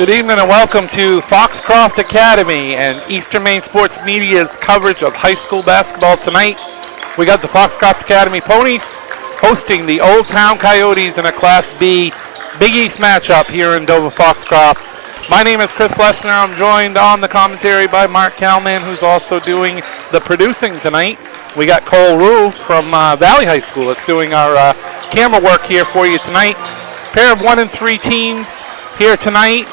Good evening and welcome to Foxcroft Academy and Eastern Maine Sports Media's coverage of high school basketball tonight. We got the Foxcroft Academy Ponies hosting the Old Town Coyotes in a Class B Big East matchup here in Dover Foxcroft. My name is Chris Lesner. I'm joined on the commentary by Mark Kalman, who's also doing the producing tonight. We got Cole Rue from Valley High School that's doing our camera work here for you tonight. Pair of 1 and 3 teams here tonight.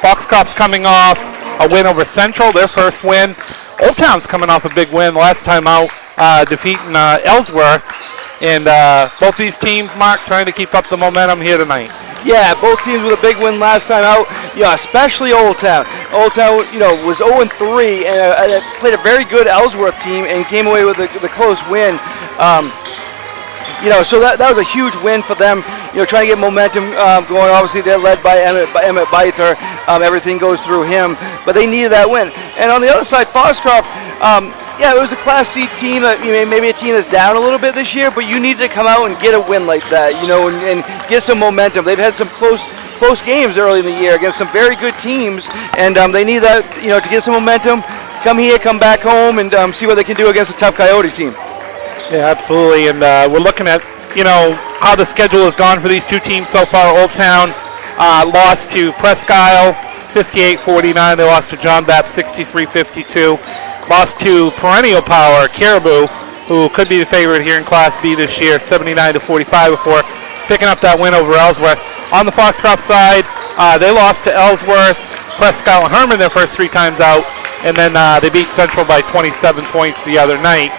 Foxcroft's coming off a win over Central, their first win. Old Town's coming off a big win last time out, defeating Ellsworth. And both these teams, Mark, trying to keep up the momentum here tonight. Yeah, both teams with a big win last time out. Yeah, especially Old Town. Old Town, was 0-3 and played a very good Ellsworth team and came away with the close win. So that was a huge win for them. Trying to get momentum going. Obviously, they're led by Emmett Byther. Everything goes through him, but they needed that win. And on the other side, Foxcroft. It was a Class C team that maybe a team that's down a little bit this year, but you need to come out and get a win like that, and get some momentum. They've had some close games early in the year against some very good teams, and they need that, to get some momentum. Come here, come back home, and see what they can do against a tough Coyotes team. Yeah, absolutely, and we're looking at, how the schedule has gone for these two teams so far. Old Town lost to Presque Isle 58-49. They lost to John Bapp 63-52. Lost to perennial power Caribou, who could be the favorite here in Class B this year, 79-45 before picking up that win over Ellsworth. On the Foxcroft side, they lost to Ellsworth, Presque Isle, and Herman their first 3 times out, and then they beat Central by 27 points the other night.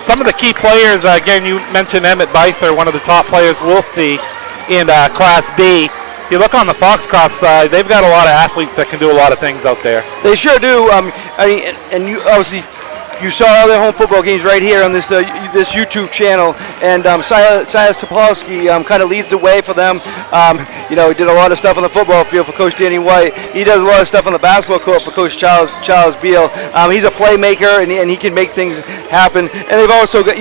Some of the key players, again, you mentioned Emmett Byther, one of the top players we'll see in Class B. If you look on the Foxcroft side, they've got a lot of athletes that can do a lot of things out there. They sure do. And you obviously you saw all their home football games right here on this YouTube channel. And Silas Topolsky kind of leads the way for them. He did a lot of stuff on the football field for Coach Danny White. He does a lot of stuff on the basketball court for Coach Charles Beal. He's a playmaker, and he can make things happen. And they've also got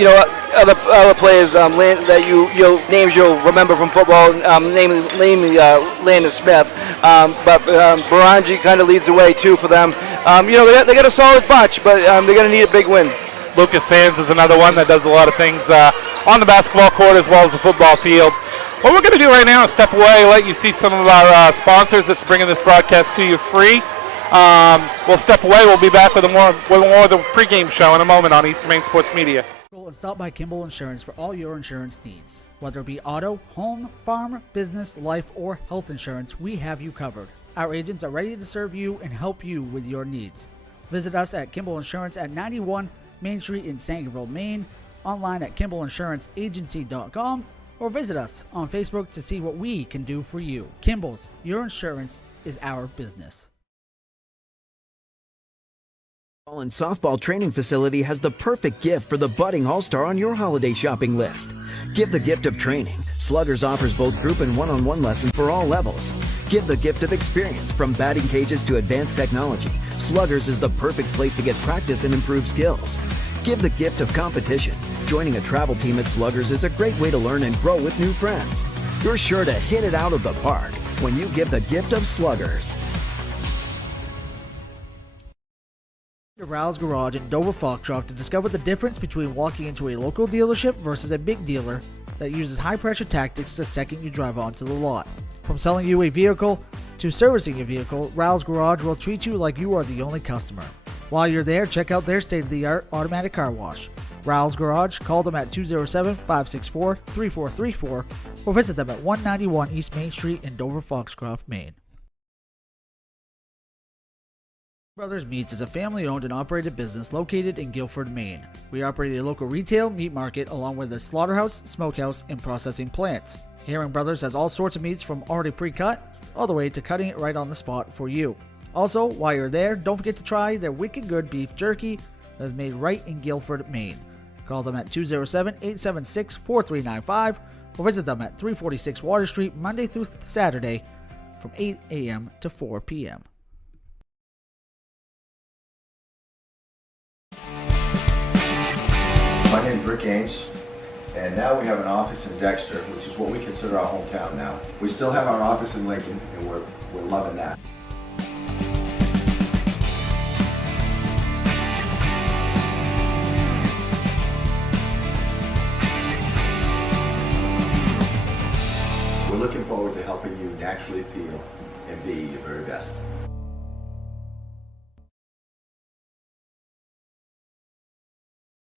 other players names you'll remember from football, namely Landon Smith. But Baranji kind of leads the way too for them. They got a solid bunch, but they're going to need a big win. Lucas Sands is another one that does a lot of things on the basketball court as well as the football field. What we're going to do right now is step away, let you see some of our sponsors that's bringing this broadcast to you free. We'll step away. We'll be back with more of the pregame show in a moment on Eastern Maine Sports Media. And stop by Kimball Insurance for all your insurance needs. Whether it be auto, home, farm, business, life, or health insurance, we have you covered. Our agents are ready to serve you and help you with your needs. Visit us at Kimball Insurance at 91 Main Street in Sangerville, Maine, online at KimballInsuranceAgency.com, or visit us on Facebook to see what we can do for you. Kimball's, your insurance is our business. And softball training facility has the perfect gift for the budding all-star on your holiday shopping list. Give the gift of training. Sluggers offers both group and one-on-one lessons for all levels. Give the gift of experience. From batting cages to advanced technology, Sluggers is the perfect place to get practice and improve skills. Give the gift of competition. Joining a travel team at Sluggers is a great way to learn and grow with new friends. You're sure to hit it out of the park when you give the gift of Sluggers. Rouse Garage in Dover Foxcroft to discover the difference between walking into a local dealership versus a big dealer that uses high-pressure tactics the second you drive onto the lot. From selling you a vehicle to servicing your vehicle, Rouse Garage will treat you like you are the only customer. While you're there, check out their state-of-the-art automatic car wash. Rouse Garage, call them at 207-564-3434 or visit them at 191 East Main Street in Dover Foxcroft, Maine. Brothers Meats is a family-owned and operated business located in Guilford, Maine. We operate a local retail meat market along with a slaughterhouse, smokehouse, and processing plants. Herring Brothers has all sorts of meats from already pre-cut all the way to cutting it right on the spot for you. Also, while you're there, don't forget to try their wicked good beef jerky that is made right in Guilford, Maine. Call them at 207-876-4395 or visit them at 346 Water Street Monday through Saturday from 8 a.m. to 4 p.m. My name is Rick Ames, And now we have an office in Dexter, which is what we consider our hometown now. We still have our office in Lincoln, and we're loving that. We're looking forward to helping you naturally feel and be your very best.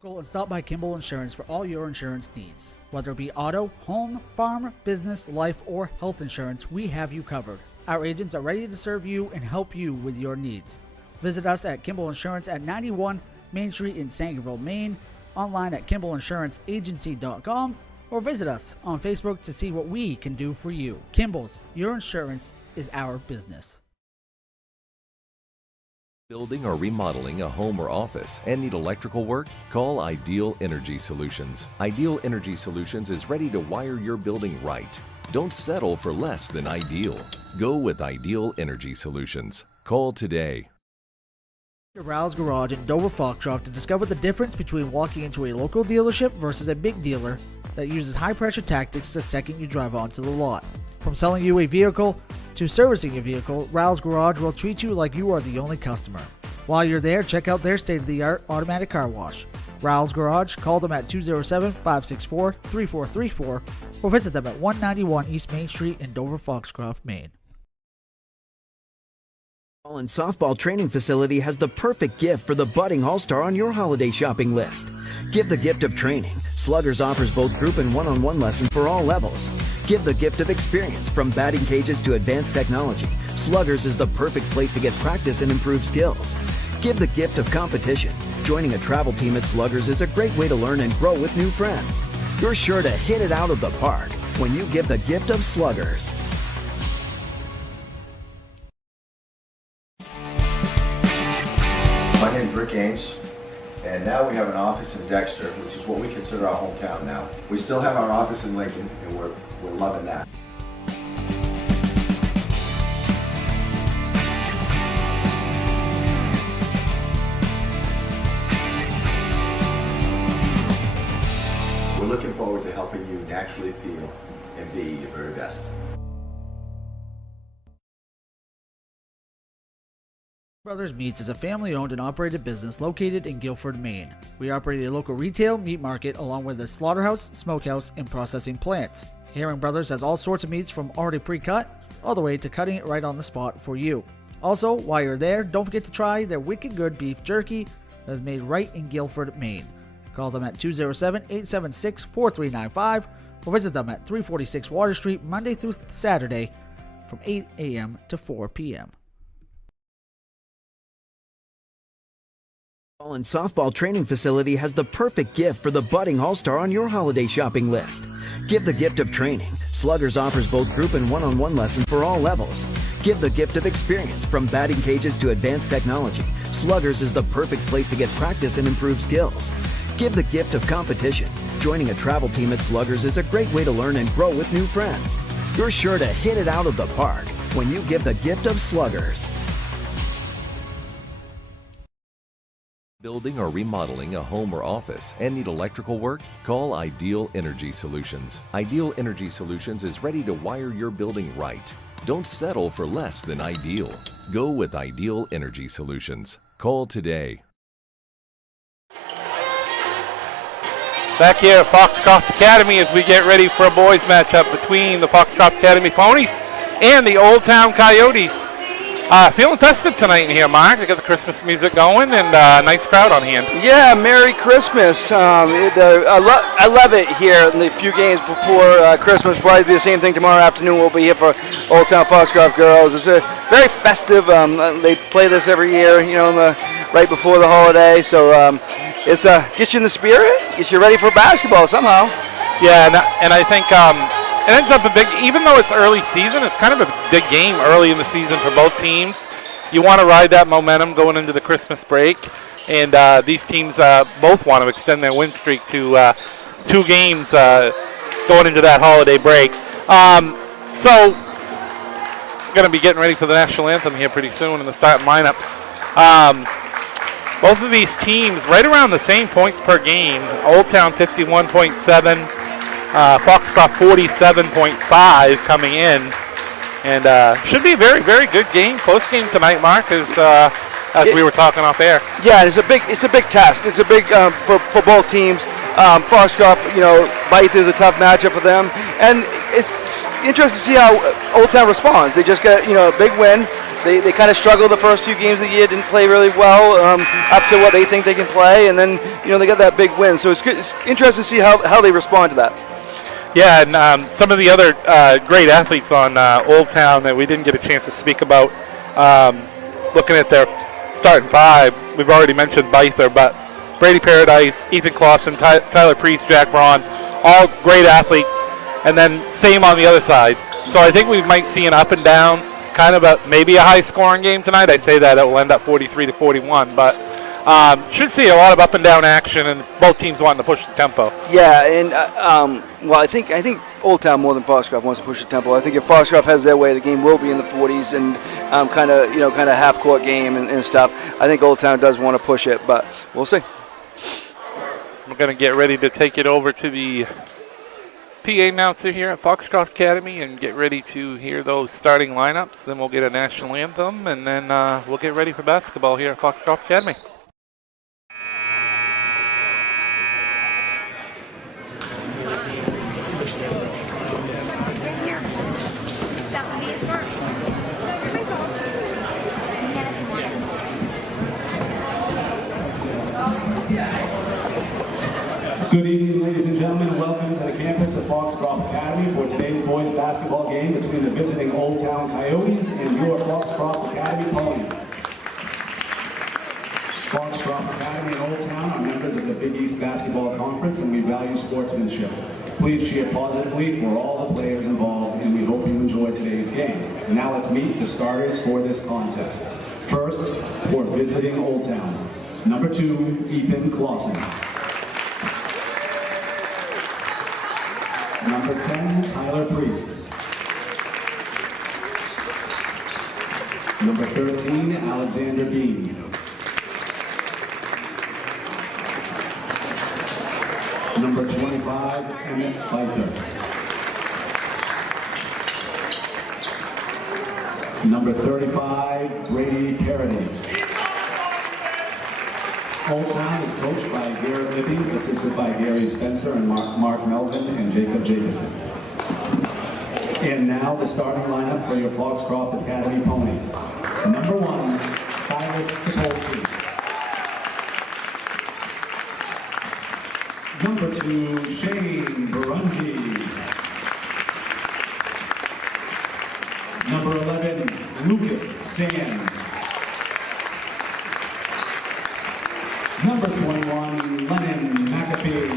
And stop by Kimball Insurance for all your insurance needs. Whether it be auto, home, farm, business, life, or health insurance, we have you covered. Our agents are ready to serve you and help you with your needs. Visit us at Kimball Insurance at 91 Main Street in Sangerville, Maine, online at KimballInsuranceAgency.com, or visit us on Facebook to see what we can do for you. Kimball's, your insurance is our business. Building or remodeling a home or office and need electrical work? Call Ideal Energy Solutions. Ideal Energy Solutions is ready to wire your building right. Don't settle for less than ideal. Go with Ideal Energy Solutions. Call today. Rouse Garage in Dover Foxcroft to discover the difference between walking into a local dealership versus a big dealer that uses high-pressure tactics the second you drive onto the lot. From selling you a vehicle to servicing your vehicle, Rouse Garage will treat you like you are the only customer. While you're there, check out their state-of-the-art automatic car wash. Rouse Garage, call them at 207-564-3434 or visit them at 191 East Main Street in Dover Foxcroft, Maine. And softball training facility has the perfect gift for the budding all-star on your holiday shopping list. Give the gift of training. Sluggers offers both group and one-on-one lessons for all levels. Give the gift of experience. From batting cages to advanced technology, Sluggers is the perfect place to get practice and improve skills. Give the gift of competition. Joining a travel team at Sluggers is a great way to learn and grow with new friends. You're sure to hit it out of the park when you give the gift of Sluggers. My name's Rick Ames, and now we have an office in Dexter, which is what we consider our hometown now. We still have our office in Lincoln, and we're loving that. We're looking forward to helping you naturally feel and be your very best. Brothers Meats is a family-owned and operated business located in Guilford, Maine. We operate a local retail meat market along with a slaughterhouse, smokehouse, and processing plants. Herring Brothers has all sorts of meats from already pre-cut all the way to cutting it right on the spot for you. Also, while you're there, don't forget to try their wicked good beef jerky that is made right in Guilford, Maine. Call them at 207-876-4395 or visit them at 346 Water Street Monday through Saturday from 8 a.m. to 4 p.m. And softball training facility has the perfect gift for the budding all-star on your holiday shopping list. Give the gift of training. Sluggers offers both group and one-on-one lessons for all levels. Give the gift of experience. From batting cages to advanced technology, Sluggers is the perfect place to get practice and improve skills. Give the gift of competition. Joining a travel team at Sluggers is a great way to learn and grow with new friends. You're sure to hit it out of the park when you give the gift of Sluggers. Building or remodeling a home or office and need electrical work? Call Ideal Energy Solutions. Ideal Energy Solutions is ready to wire your building right. Don't settle for less than ideal. Go with Ideal Energy Solutions. Call today. Back here at Foxcroft Academy as we get ready for a boys matchup between the Foxcroft Academy Ponies and the Old Town Coyotes. Feeling festive tonight in here, Mark. They got the Christmas music going and a nice crowd on hand. Yeah, Merry Christmas. I love it here in the few games before Christmas. Probably be the same thing tomorrow afternoon. We'll be here for Old Town Foxcroft girls. It's a very festive. They play this every year, you know, right before the holiday. So it's gets you in the spirit, gets you ready for basketball somehow. Yeah, and I think it ends up a big, even though it's early season, it's kind of a big game early in the season for both teams. You want to ride that momentum going into the Christmas break, and these teams both want to extend their win streak to 2 games going into that holiday break. So, going to be getting ready for the national anthem here pretty soon in the starting lineups. Both of these teams right around the same points per game. Old Town 51.7, Foxcroft 47.5 coming in. And should be a very, very good game. Close game tonight, Mark, as we were talking off air. Yeah, it's a big test. It's a big for both teams. Foxcroft, Bythe is a tough matchup for them, and it's interesting to see how Old Town responds. They just got a big win. They kind of struggled the first few games of the year, didn't play really well up to what they think they can play, and then they got that big win. So it's good. It's interesting to see how they respond to that. Yeah, and some of the other great athletes on Old Town that we didn't get a chance to speak about, looking at their starting five, we've already mentioned Byther, but Brady Paradise, Ethan Clausen, Tyler Priest, Jack Braun, all great athletes, and then same on the other side. So I think we might see an up and down, kind of maybe a high-scoring game tonight. I say that it will end up 43-41, but should see a lot of up and down action, and both teams wanting to push the tempo. Yeah, and I think Old Town more than Foxcroft wants to push the tempo. I think if Foxcroft has their way, the game will be in the 40s and kind of half-court game and stuff. I think Old Town does want to push it, but we'll see. We're going to get ready to take it over to the PA announcer here at Foxcroft Academy and get ready to hear those starting lineups. Then we'll get a national anthem, and then we'll get ready for basketball here at Foxcroft Academy. Good evening, ladies and gentlemen. Welcome to the campus of Foxcroft Academy for today's boys basketball game between the visiting Old Town Coyotes and your Foxcroft Academy Ponies. Foxcroft Academy and Old Town are members of the Big East Basketball Conference, and we value sportsmanship. Please cheer positively for all the players involved, and we hope you enjoy today's game. Now let's meet the starters for this contest. First, for visiting Old Town, number 2, Ethan Clausen. Number 10, Tyler Priest. Number 13, Alexander Bean. Number 25, Emmett Byther. Number 35, Brady Paradise. Old Town is coached by Garrett Libby, assisted by Gary Spencer and Mark Melvin and Jacob Jacobson. And now the starting lineup for your Foxcroft Academy Ponies. Number 1, Silas Topolsky. Number 2, Shane Barungi. Number 11, Lucas Sands. Number 21, Lennon McAfee.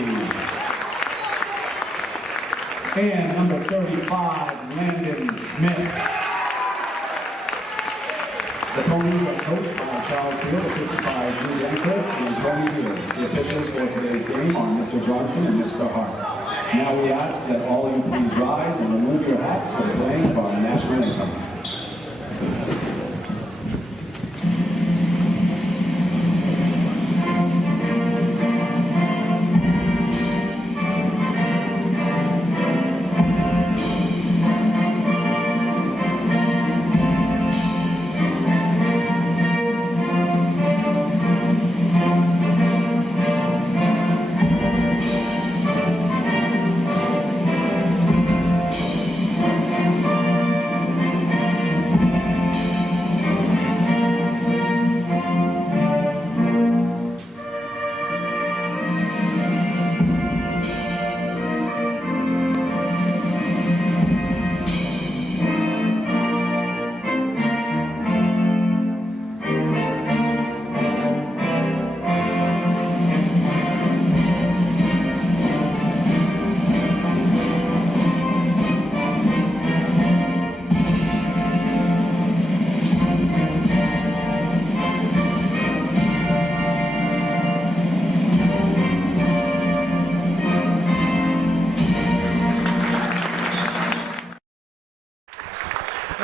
And number 35, Landon Smith. The Ponies are coached by Charles Field, assisted by Drew Dankert and Tony Field. The officials for today's game are Mr. Johnson and Mr. Hart. Now we ask that all of you please rise and remove your hats for the playing of our national anthem.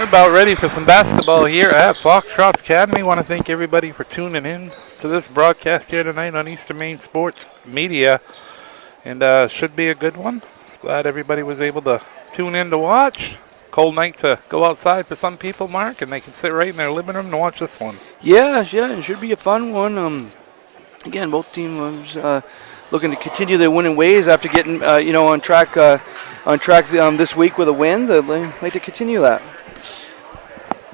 about ready for some basketball here at Foxcroft Academy. Want to thank everybody for tuning in to this broadcast here tonight on Eastern Maine Sports Media. And should be a good one. Just glad everybody was able to tune in to watch. Cold night to go outside for some people, Mark, and they can sit right in their living room and watch this one. Yeah, it should be a fun one. Again, both teams looking to continue their winning ways after getting on track this week with a win. They'd like to continue that.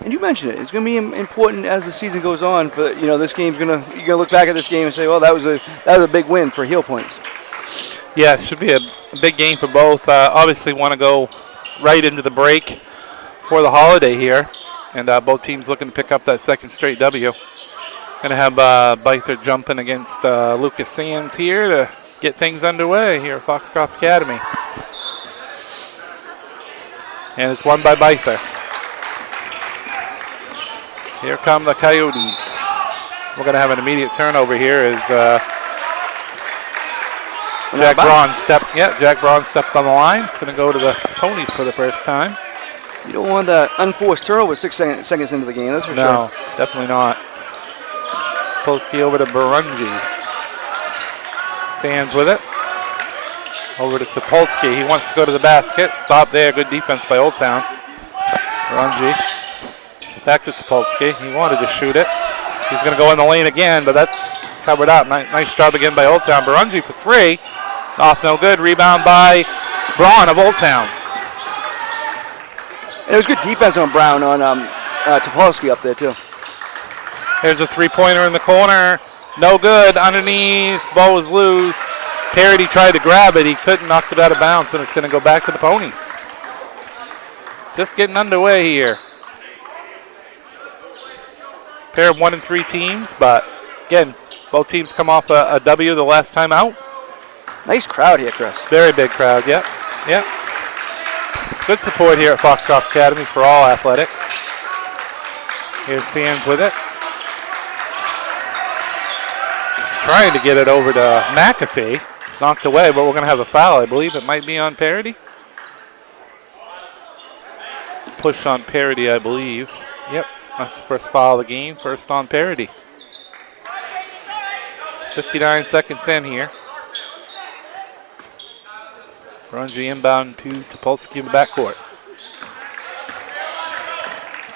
And you mentioned it. It's going to be important as the season goes on. For this game's you're gonna look back at this game and say, well, that was a big win for Heel Points. Yeah, it should be a big game for both. Obviously, want to go right into the break for the holiday here, and both teams looking to pick up that second straight W. Going to have Byther jumping against Lucas Sands here to get things underway here at Foxcroft Academy. And it's won by Byther. Here come the Coyotes. We're going to have an immediate turnover here as Jack Braun stepped on the line. It's going to go to the Ponies for the first time. You don't want that unforced turnover 6 seconds into the game, that's for sure. No, definitely not. Polsky over to Barungi. Sands with it. Over to Topolsky. He wants to go to the basket. Stop there. Good defense by Old Town. Barungi. Back to Topolsky. He wanted to shoot it. He's going to go in the lane again, but that's covered up. Nice job again by Old Town. Barungi for three. Off no good. Rebound by Braun of Old Town. And it was good defense on Brown on Topolsky up there, too. There's a three-pointer in the corner. No good. Underneath. Ball was loose. Parity tried to grab it. He couldn't. Knocked it out of bounds, and it's going to go back to the Ponies. Just getting underway here. Pair of 1 and 3 teams, but again, both teams come off a W the last time out. Nice crowd here, Chris. Very big crowd, yep. Good support here at Foxcroft Academy for all athletics. Here's Sands with it. He's trying to get it over to McAfee. Knocked away, but we're going to have a foul. I believe it might be on Parity. Push on Parity, I believe. Yep, that's the first foul of the game. First on Parity. It's 59 seconds in here. Runji inbound to Topolsky in the backcourt.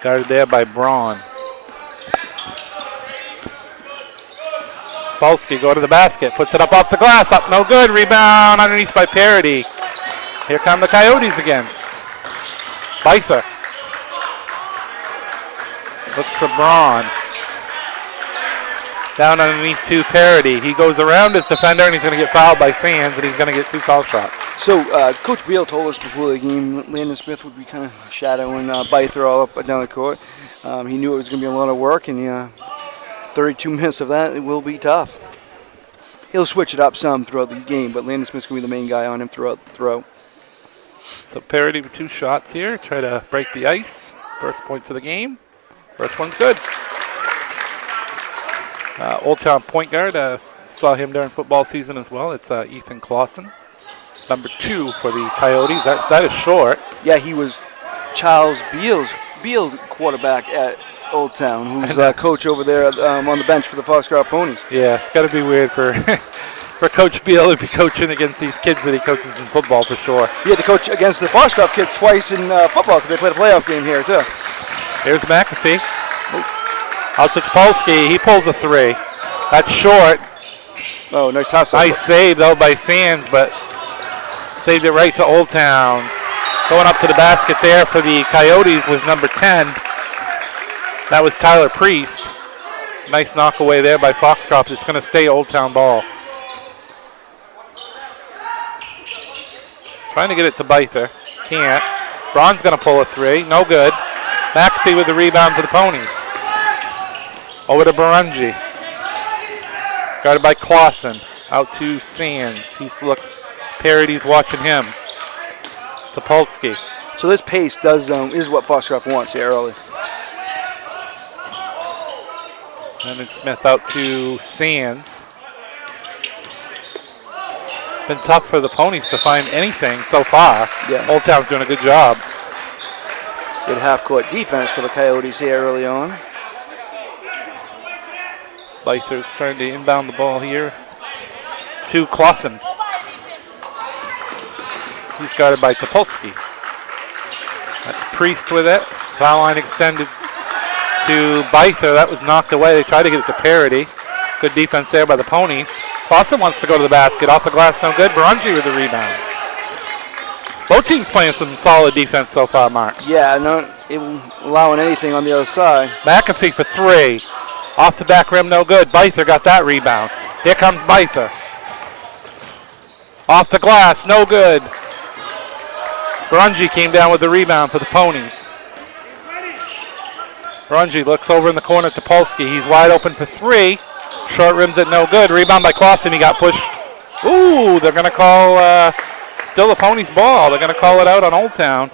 Guarded there by Braun. Topolsky go to the basket, puts it up off the glass, up no good. Rebound underneath by Parity. Here come the Coyotes again. Byther. Looks for Braun. Down underneath to Parity. He goes around his defender and he's going to get fouled by Sands, and he's going to get 2 foul shots. So Coach Beal told us before the game Landon Smith would be kind of shadowing Byther all up and down the court. He knew it was going to be a lot of work, and 32 minutes of that, it will be tough. He'll switch it up some throughout the game, but Landon Smith's going to be the main guy on him throughout the throw. So Parity with 2 shots here. Try to break the ice. First points of the game. First one's good. Old Town point guard, saw him during football season as well. It's Ethan Clausen, number 2 for the Coyotes. That is short. Yeah, he was Charles Beal's quarterback at Old Town, who's coach over there on the bench for the Foxcroft Ponies. Yeah, it's got to be weird for for Coach Beal to be coaching against these kids that he coaches in football for sure. He had to coach against the Foxcroft kids twice in football because they played a playoff game here too. Here's McAfee. Out to Topolsky. He pulls a 3. That's short. Oh, nice hustle. Nice save, though, by Sands, but saved it right to Old Town. Going up to the basket there for the Coyotes was number 10. That was Tyler Priest. Nice knock away there by Foxcroft. It's going to stay Old Town ball. Trying to get it to Byther. Can't. Braun's going to pull a 3. No good. McAfee with the rebound for the Ponies. Over to Barungi. Guarded by Clausen. Out to Sands. Parity's watching him. Topolsky. So this pace is what Foxcroft wants here early. And then Smith out to Sands. Been tough for the Ponies to find anything so far. Yeah. Old Town's doing a good job. Good half-court defense for the Coyotes here early on. Byther's trying to inbound the ball here to Clausen. He's guarded by Topolsky. That's Priest with it. Foul line extended to Byther. That was knocked away. They tried to get it to Parody. Good defense there by the Ponies. Clausen wants to go to the basket. Off the glass, no good. Barungi with the rebound. Both teams playing some solid defense so far, Mark. Yeah, not allowing anything on the other side. McAfee for three. Off the back rim, no good. Byther got that rebound. Here comes Byther. Off the glass, no good. Barungi came down with the rebound for the Ponies. Barungi looks over in the corner to Polsky. He's wide open for three. Short rims it, no good. Rebound by Clausen. He got pushed. Ooh, they're going to call still the Ponies' ball. They're going to call it out on Old Town.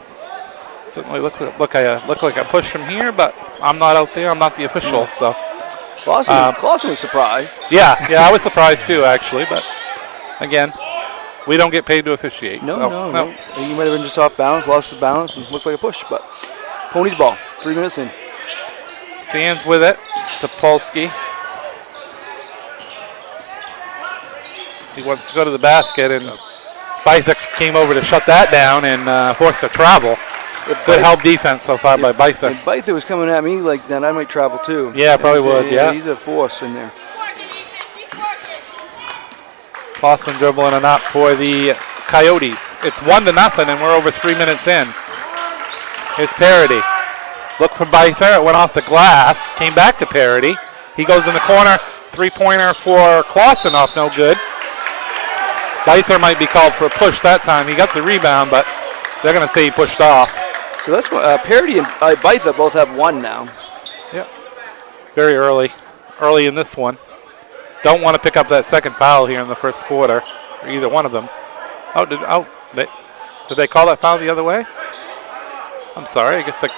Certainly look like a push from here, but I'm not out there. I'm not the official, so. Clausen was surprised. Yeah, I was surprised too, actually, but again, we don't get paid to officiate. No. He might have been just off balance, lost his balance, and looks like a push, but Ponies' ball, 3 minutes in. Sands with it to Polsky. He wants to go to the basket, and Byther came over to shut that down and forced a travel. Good help defense so far by Byther. If Byther was coming at me like that, I might travel too. Yeah, probably would, yeah. He's a force in there. Clausen dribbling it up for the Coyotes. It's 1-0, and we're over 3 minutes in. Here's Parody. Look for Byther. It went off the glass. Came back to Parody. He goes in the corner. Three-pointer for Clausen off, no good. Byther might be called for a push that time. He got the rebound, but they're going to say he pushed off. So that's what Parody and Byther both have one now. Yep. Very early in this one. Don't want to pick up that second foul here in the first quarter, or either one of them. Did they call that foul the other way? I'm sorry. I guess I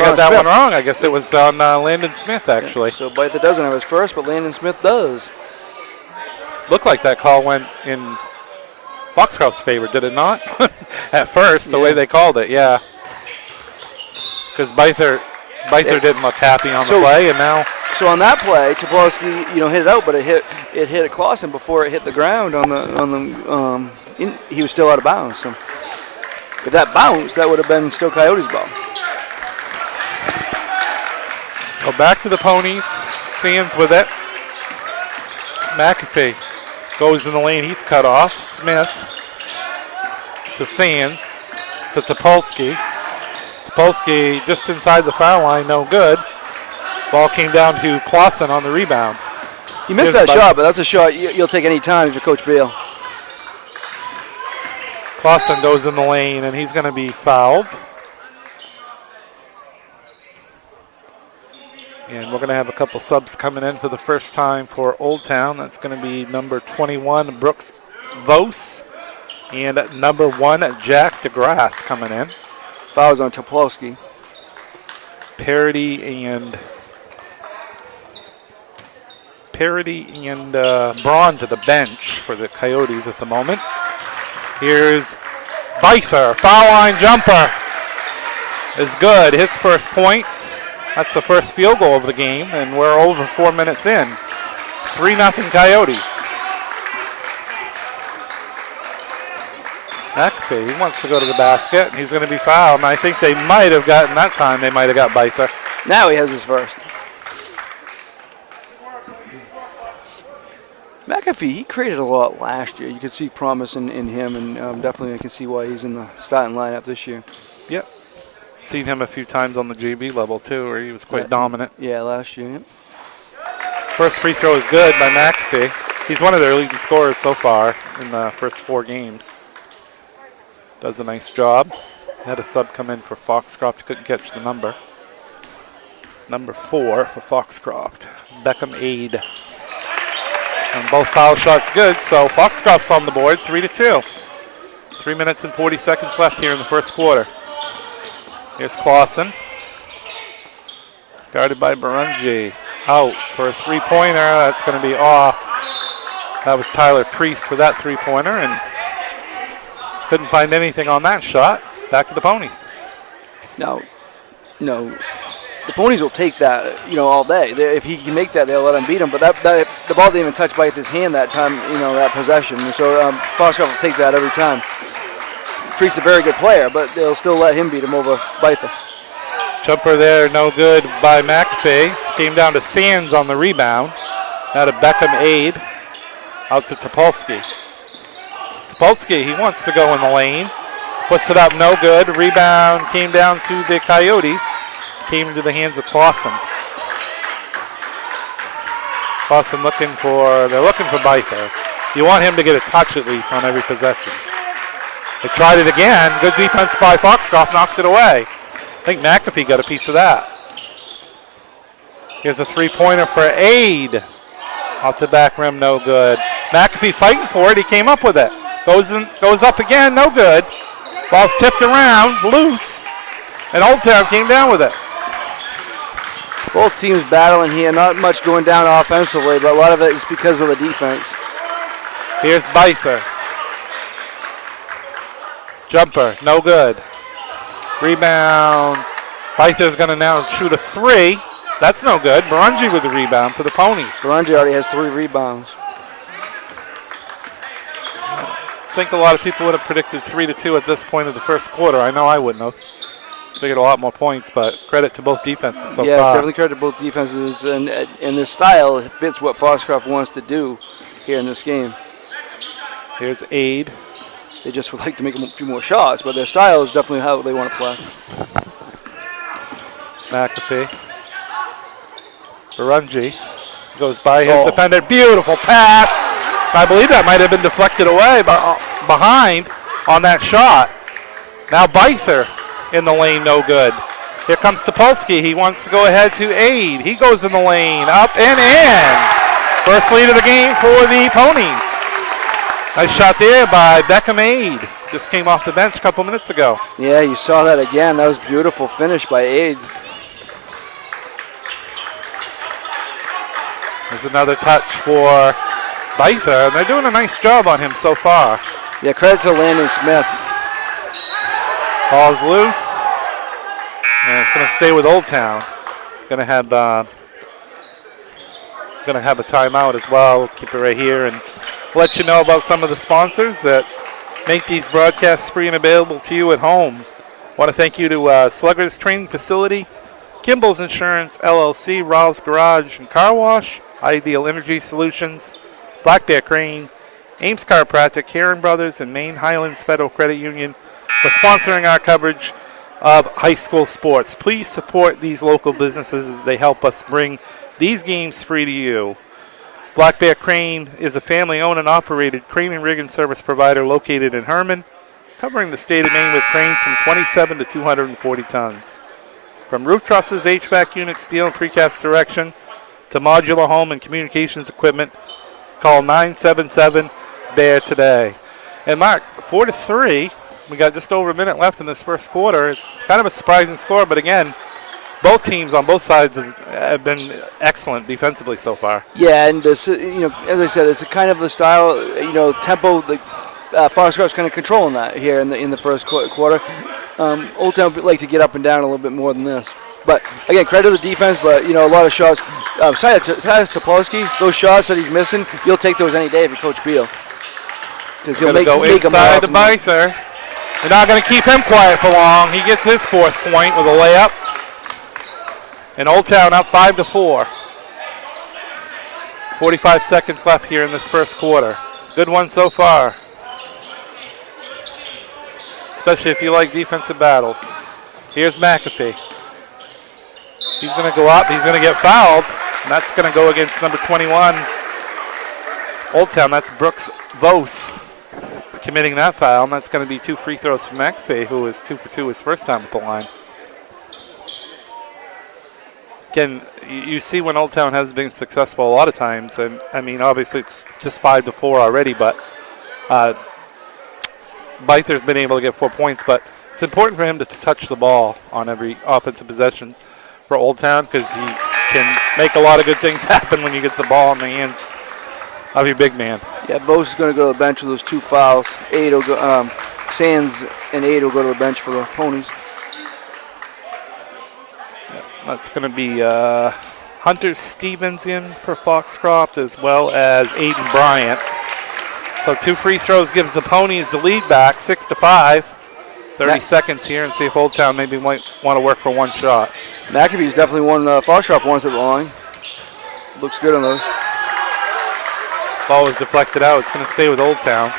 got that one wrong. I guess it was on Landon Smith, actually. Yeah, so Byther doesn't have his first, but Landon Smith does. Looked like that call went in Foxcroft's favor, did it not? At first, the way they called it, yeah. Because Byther didn't look happy on the play, and now. So on that play, Topolsky, hit it out, but it hit Clausen before it hit the ground he was still out of bounds. So if that bounced, that would have been still Coyotes' ball. So back to the Ponies. Sands with it. McAfee goes in the lane. He's cut off. Smith to Sands to Topolsky. Topolsky just inside the foul line, no good. Ball came down to Clausen on the rebound. You missed that shot, but that's a shot you'll take any time if you're Coach Beal. Clausen goes in the lane, and he's going to be fouled. And we're going to have a couple subs coming in for the first time for Old Town. That's going to be number 21, Brooks Vos, and number 1, Jack DeGrasse coming in. Fouls on Topolsky. Parody and Braun to the bench for the Coyotes at the moment. Here's Byther. Foul line jumper is good. His first points. That's the first field goal of the game, and we're over 4 minutes in. 3-0 Coyotes. McAfee, he wants to go to the basket, and he's going to be fouled. And I think they might have gotten that time. They might have got Byther. Now he has his first. McAfee, he created a lot last year. You could see promise in him, and definitely I can see why he's in the starting lineup this year. Yep. Seen him a few times on the JV level, too, where he was quite dominant. Yeah, last year. Yep. First free throw is good by McAfee. He's one of their leading scorers so far in the first 4 games. Does a nice job. Had a sub come in for Foxcroft. Couldn't catch the number. Number 4 for Foxcroft. Beckham Aid. And both foul shots good, so Foxcroft's on the board, 3-2. 3 minutes and 40 seconds left here in the first quarter. Here's Clausen. Guarded by Barungi. Out for a three-pointer. That's going to be off. That was Tyler Priest with that three-pointer, and couldn't find anything on that shot. Back to the Ponies. Now, the Ponies will take that, all day. If he can make that, they'll let him beat him. But the ball didn't even touch Byther's hand that time, that possession. So Foxcroft will take that every time. Treat's a very good player, but they'll still let him beat him over Byther. Jumper there, no good by McAfee. Came down to Sands on the rebound. Now to Beckham Aid. Out to Topolsky. Topolsky, he wants to go in the lane. Puts it up, no good. Rebound came down to the Coyotes. Came into the hands of Clausen. Clausen they're looking for Byther. You want him to get a touch at least on every possession. They tried it again. Good defense by Foxcroft, knocked it away. I think McAfee got a piece of that. Here's a three-pointer for Aid. Off the back rim, no good. McAfee fighting for it, he came up with it. Goes up again, no good. Ball's tipped around, loose. And Old Town came down with it. Both teams battling here, not much going down offensively, but a lot of it is because of the defense. Here's Byther. Jumper, no good. Rebound. Byther's going to now shoot a three. That's no good. Barungi with the rebound for the Ponies. Barungi already has 3 rebounds. I think a lot of people would have predicted 3-2 at this point of the first quarter. I know I wouldn't have. Figured a lot more points, but credit to both defenses so far. Yeah, definitely credit to both defenses, and this style fits what Foxcroft wants to do here in this game. Here's Aid. They just would like to make a few more shots, but their style is definitely how they want to play. McAfee. Barungi goes by his defender. Beautiful pass. I believe that might have been deflected away behind on that shot. Now Byther in the lane, no good. Here comes Topolsky. He wants to go ahead to Aid. He goes in the lane, up and in. First lead of the game for the Ponies. Nice shot there by Beckham Aid. Just came off the bench a couple minutes ago. Yeah, you saw that again. That was beautiful finish by Aid. There's another touch for Byther, and they're doing a nice job on him so far. Yeah, credit to Landon Smith. Ball's loose, and it's going to stay with Old Town. Going to have a timeout as well. We'll keep it right here and let you know about some of the sponsors that make these broadcasts free and available to you at home. I want to thank you to Slugger's Training Facility, Kimball's Insurance, LLC, Rahl's Garage and Car Wash, Ideal Energy Solutions, Black Bear Crane, Ames Chiropractic, Heron Brothers, and Maine Highlands Federal Credit Union for sponsoring our coverage of high school sports. Please support these local businesses. They help us bring these games free to you. Black Bear Crane is a family-owned and operated crane and rigging service provider located in Herman, covering the state of Maine with cranes from 27 to 240 tons. From roof trusses, HVAC units, steel and precast erection, to modular home and communications equipment, call 977-BEAR today. And Mark, 4-3. We got just over a minute left in this first quarter. It's kind of a surprising score, but again, both teams on both sides have been excellent defensively so far. Yeah, and this, as I said, it's a kind of a style, tempo. Foxcroft's kind of controlling that here in the first quarter. Old Town would like to get up and down a little bit more than this. But again, credit to the defense. But a lot of shots. Silas Topolsky, those shots that he's missing, you'll take those any day if you're Coach Beal. Because he'll go inside to Byther. They're not going to keep him quiet for long. He gets his 4th point with a layup. And Old Town up 5-4. 45 seconds left here in this first quarter. Good one so far. Especially if you like defensive battles. Here's McAfee. He's going to go up. He's going to get fouled. And that's going to go against number 21. Old Town, that's Brooks Vos committing that foul. And that's going to be 2 free throws from McAfee, who is 2 for 2 his first time at the line. Again, you see when Old Town has been successful a lot of times, and I mean, obviously it's just 5-4 already, but Byther's been able to get 4 points, but it's important for him to touch the ball on every offensive possession for Old Town because he can make a lot of good things happen when you get the ball in the hands of your big man. Yeah, Vos is going to go to the bench with those 2 fouls. Sands and Aid will go to the bench for the Ponies. That's going to be Hunter Stevens in for Foxcroft, as well as Aiden Bryant. So 2 free throws gives the Ponies the lead back, 6-5. 30 seconds here, and see if Old Town maybe might want to work for one shot. McAfee's definitely one Foxcroft ones at the line. Looks good on those. Ball was deflected out. It's going to stay with Old Town.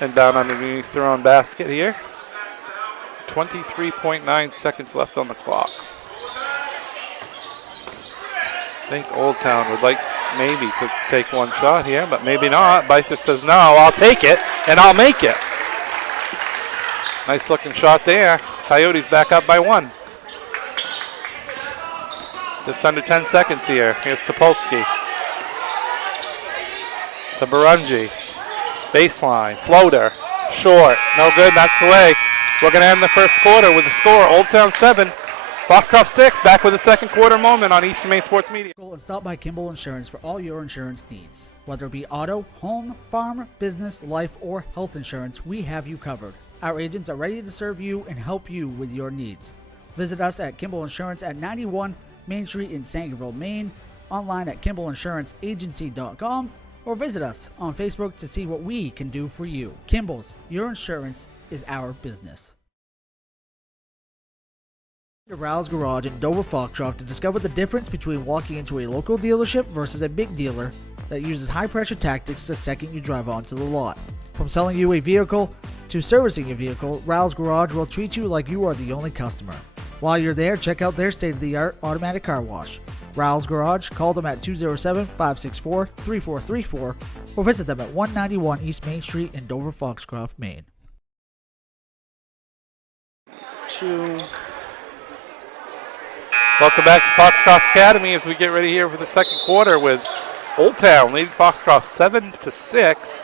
And down underneath their own basket here. 23.9 seconds left on the clock. I think Old Town would like maybe to take one shot here, but maybe not. Bytha says, no, I'll take it, and I'll make it. Nice looking shot there. Coyotes back up by 1. Just under 10 seconds here. Here's Topolsky. To Barungi. Baseline. Floater. Short. No good. That's the way. We're going to end the first quarter with the score. Old Town 7. Foxcroft 6. Back with the second quarter moment on Eastern Maine Sports Media. And stop by Kimball Insurance for all your insurance needs. Whether it be auto, home, farm, business, life, or health insurance, we have you covered. Our agents are ready to serve you and help you with your needs. Visit us at Kimball Insurance at 91 Main Street in Sangerville, Maine, online at KimballInsuranceAgency.com, or visit us on Facebook to see what we can do for you. Kimball's, your insurance is our business. The Rouse Garage in Dover Foxcroft to discover the difference between walking into a local dealership versus a big dealer that uses high-pressure tactics the second you drive onto the lot. From selling you a vehicle to servicing a vehicle, Rouse Garage will treat you like you are the only customer. While you're there, check out their state-of-the-art automatic car wash. Rouse Garage, call them at 207-564-3434 or visit them at 191 East Main Street in Dover Foxcroft, Maine. 2. Welcome back to Foxcroft Academy as we get ready here for the second quarter with Old Town leading Foxcroft 7-6.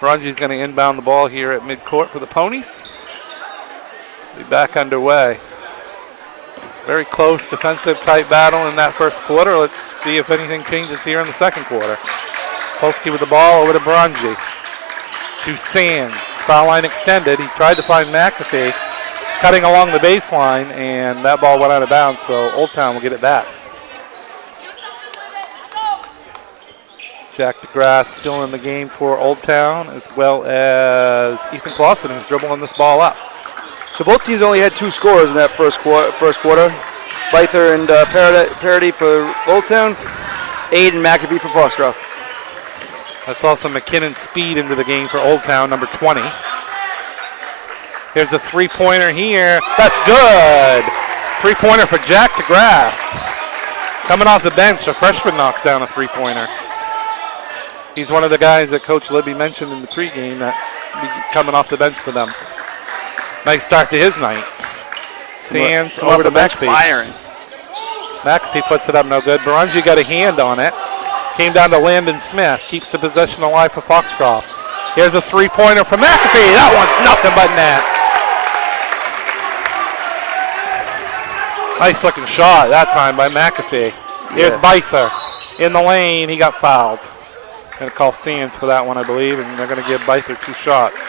Runji's going to inbound the ball here at midcourt for the Ponies. Be back underway. Very close defensive type battle in that first quarter. Let's see if anything changes here in the second quarter. Polsky with the ball over to Baranji. To Sands. Foul line extended. He tried to find McAfee cutting along the baseline, and that ball went out of bounds, so Old Town will get it back. Jack DeGrasse still in the game for Old Town, as well as Ethan Clausen, who's dribbling this ball up. So both teams only had 2 scorers in that first quarter. Byther and Parody for Old Town, Aiden McAfee for Foxcroft. That's also McKinnon's speed into the game for Old Town, number 20. Here's a three-pointer here. That's good. Three-pointer for Jack DeGrasse. Coming off the bench, a freshman knocks down a three-pointer. He's one of the guys that Coach Libby mentioned in the pregame that be coming off the bench for them. Nice start to his night. Sands over to McAfee. Firing. McAfee puts it up, no good. Baranji got a hand on it. Came down to Landon Smith. Keeps the possession alive for Foxcroft. Here's a three-pointer for McAfee. That one's nothing but net. Nice looking shot that time by McAfee. Here's Byther in the lane. He got fouled. Going to call Sands for that one, I believe, and they're going to give Byther 2 shots.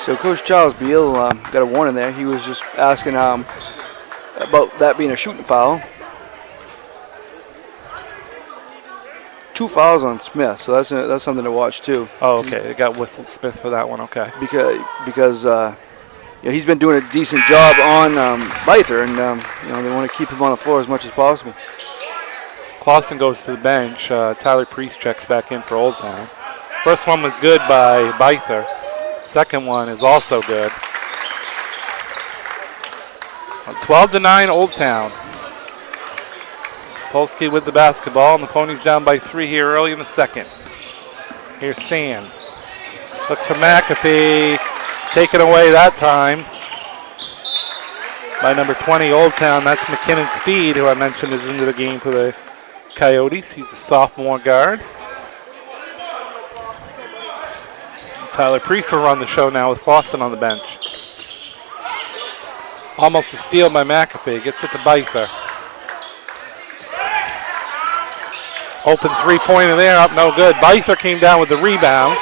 So Coach Charles Beal got a warning there. He was just asking about that being a shooting foul. 2 fouls on Smith, so that's something to watch too. Oh, okay. They got whistled Smith for that one. Okay. Because he's been doing a decent job on Byther, and they want to keep him on the floor as much as possible. Clausen goes to the bench. Tyler Priest checks back in for Old Town. First one was good by Byther. Second one is also good. 12-9 Old Town. Polsky with the basketball, and the Ponies down by 3 here early in the second. Here's Sands. Looks for McAfee. Taken away that time by number 20 Old Town. That's McKinnon Speed, who I mentioned is into the game for the Coyotes. He's a sophomore guard. Tyler Priest will run the show now with Clausen on the bench. Almost a steal by McAfee. Gets it to Byther. Open three-pointer there, up no good. Beither came down with the rebound.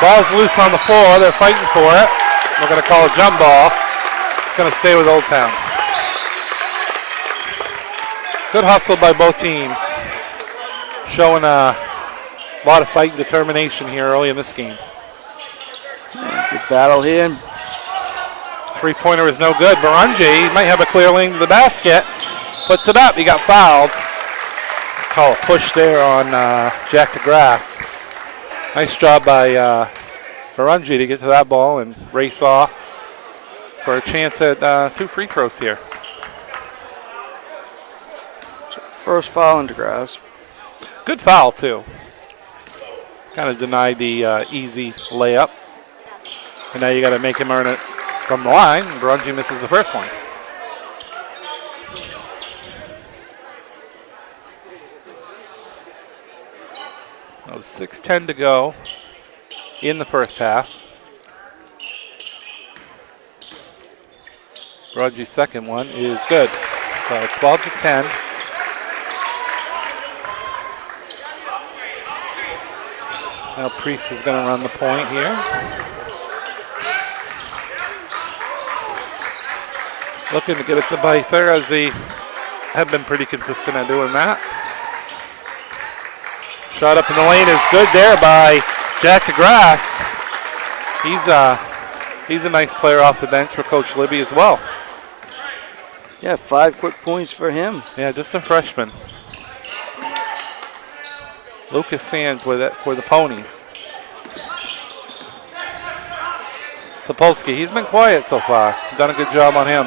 Ball's loose on the floor. They're fighting for it. We're going to call a jump ball. It's going to stay with Old Town. Good hustle by both teams. Showing a lot of fight and determination here early in this game. Good battle here. Three-pointer is no good. Barunji might have a clear lane to the basket. Puts it up. He got fouled. Call a push there on Jack DeGrasse. Nice job by Barunji to get to that ball and race off for a chance at 2 free throws here. First foul on DeGrasse. Good foul, too. Kind of denied the easy layup. And now you got to make him earn it from the line. Barunji misses the first one. Oh, 6:10 to go in the first half. Barunji's second one is good. So 12-10. Now Priest is going to run the point here. Looking to get it to Beither, as they have been pretty consistent at doing that. Shot up in the lane is good there by Jack DeGrasse. He's a nice player off the bench for Coach Libby as well. Yeah, 5 quick points for him. Yeah, just a freshman. Lucas Sands with it for the Ponies. Topolsky, he's been quiet so far. Done a good job on him.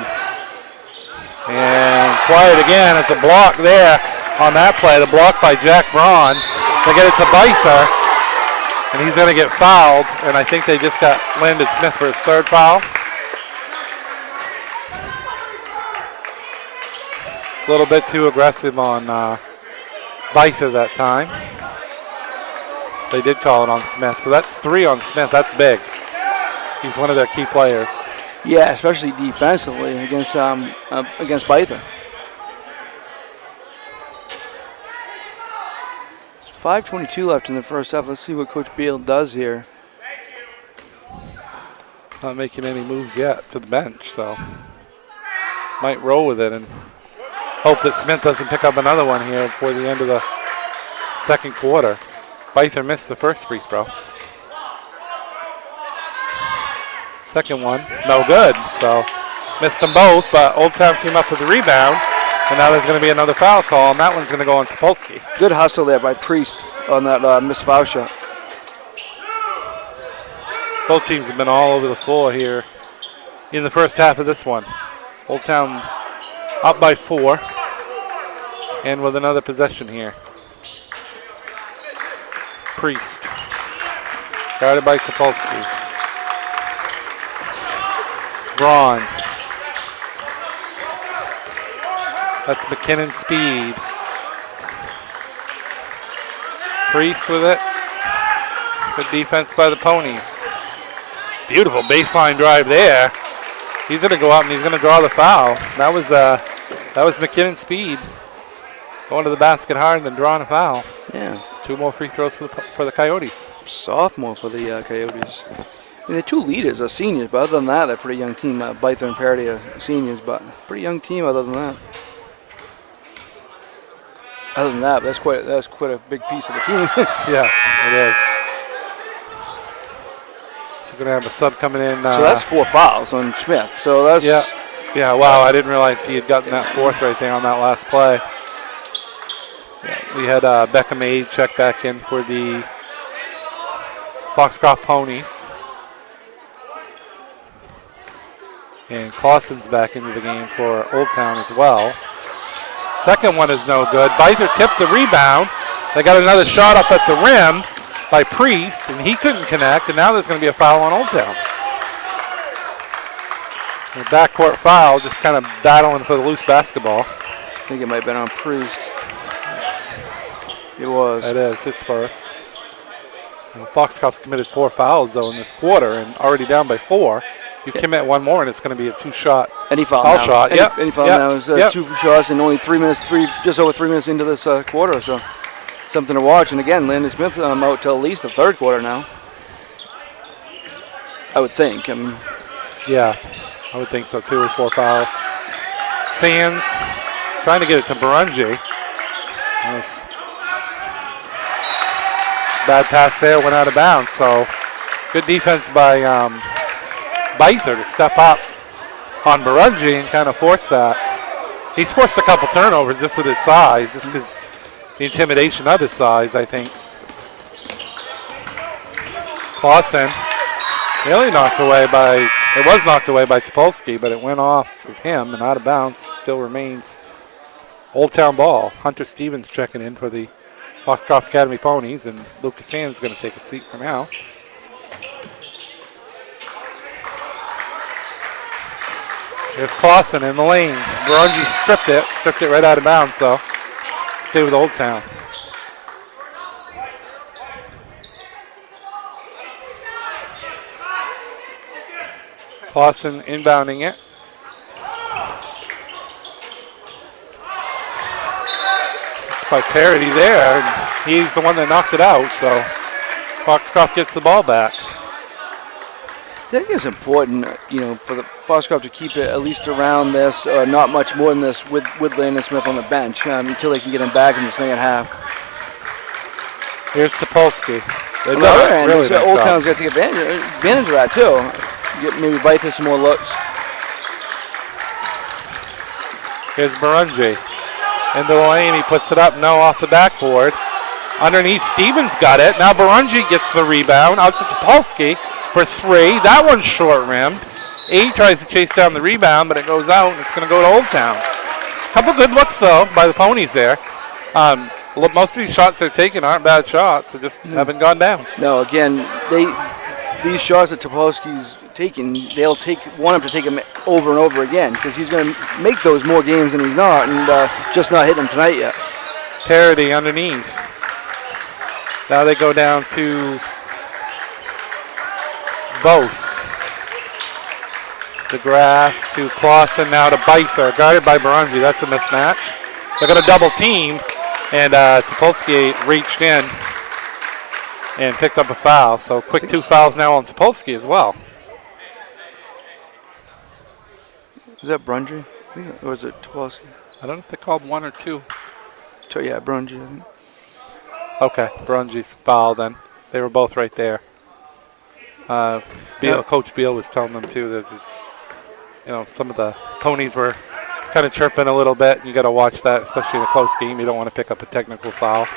And quiet again. It's a block there on that play. The block by Jack Braun. They get it to Beither, and he's going to get fouled. And I think they just got Landon Smith for his third foul. A little bit too aggressive on Beither that time. They did call it on Smith. So that's 3 on Smith. That's big. He's one of their key players. Yeah, especially defensively against Beither. 5:22 left in the first half. Let's see what Coach Beal does here. Not making any moves yet to the bench, so might roll with it and hope that Smith doesn't pick up another one here before the end of the second quarter. Beither missed the first free throw. Second one, no good. So missed them both, but Old Town came up with the rebound. And now there's going to be another foul call, and that one's going to go on Topolsky. Good hustle there by Priest on that missed foul shot. Both teams have been all over the floor here in the first half of this one. Old Town up by 4, and with another possession here. Priest, guarded by Topolsky. Braun. That's McKinnon's speed. Priest with it. Good defense by the Ponies. Beautiful baseline drive there. He's going to go up and he's going to draw the foul. That was McKinnon's speed. Going to the basket hard and then drawing a foul. Yeah. 2 more free throws for the Coyotes. Sophomore for the Coyotes. I mean, the 2 leaders are seniors, but other than that, they're a pretty young team. Beither and Parity are seniors, but pretty young team other than that. Other than that, that's quite a big piece of the team. Yeah, it is. So we're going to have a sub coming in. So that's 4 fouls on Smith. So that's... Yeah, wow, I didn't realize he had gotten that 4th right there on that last play. Yeah, we had Beckham Aid check back in for the Foxcroft Ponies. And Clausen's back into the game for Old Town as well. Second one is no good. Beither tipped the rebound. They got another shot up at the rim by Priest, and he couldn't connect, and now there's going to be a foul on Old Town. A backcourt foul, just kind of battling for the loose basketball. I think it might have been on Priest. It was. It is, his first. Foxcroft's committed 4 fouls, though, in this quarter, and already down by 4. You commit one more, and it's going to be a 2-shot any foul shot. Any foul now is 2 shots, and only 3 minutes, just over 3 minutes into this quarter. So something to watch. And again, Landon Smith's out till at least the third quarter now. I would think. I mean, yeah, I would think so too with 4 fouls. Sands trying to get it to Barungi. Nice. Bad pass there, went out of bounds. So good defense by Beither to step up on Barungi and kind of force that. He's forced a couple turnovers just with his size, just because the intimidation of his size, I think. Clausen nearly knocked away by, it was knocked away by Topolsky, but it went off of him and out of bounds. Still remains Old Town ball. Hunter Stevens checking in for the Foxcroft Academy Ponies, and Lucas Sands is going to take a seat for now. There's Clausen in the lane. Barungi stripped it right out of bounds, so stay with Old Town. Clausen inbounding it. It's by Parity there, and he's the one that knocked it out, so Foxcroft gets the ball back. I think it's important, for the Foxcroft to keep it at least around this, not much more than this, with Landon Smith on the bench until they can get him back in the second half. Here's Topolsky. On the other hand, Old Town's got to take advantage of that too. Get maybe Beither some more looks. Here's Barungi. Into the lane, he puts it up, no, off the backboard. Underneath, Stevens got it. Now Barungi gets the rebound out to Topolsky for 3. That one's short rimmed. 8 tries to chase down the rebound, but it goes out, and it's going to go to Old Town. Couple good looks, though, by the Ponies there. Most of these shots they're taking aren't bad shots. They just haven't gone down. No, again, these shots that Topolsky's taking, they'll want him to take them over and over again because he's going to make those more games than he's not, and just not hitting them tonight yet. Parity underneath. Now they go down to Bose. DeGrasse to Clausen, now to Beither, guarded by Barungi. That's a mismatch. They're going to double team, and Topolsky reached in and picked up a foul. So quick 2 fouls now on Topolsky as well. Is that Barungi? Or is it Topolsky? I don't know if they called 1 or 2. So yeah, Barungi, I think. Okay, Barungi's foul then. They were both right there. Coach Beal was telling them too that some of the Ponies were kind of chirping a little bit. You got to watch that, especially in a close game. You don't want to pick up a technical foul.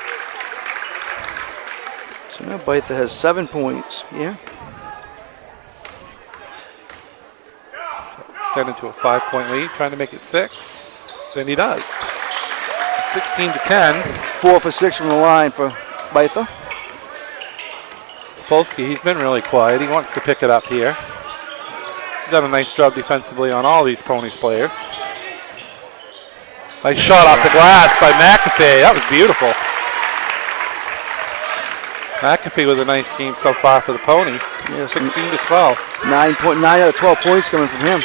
So now Beither has 7 points. Yeah. So extended to a 5-point lead, trying to make it 6, and he does. 16-10. 4 for 6 from the line for Beither. Topolsky, he's been really quiet. He wants to pick it up here. Done a nice job defensively on all these Ponies players. Nice shot off the glass by McAfee. That was beautiful. McAfee with a nice game so far for the Ponies. Yeah, 16-12. 9 out of 12 points coming from him.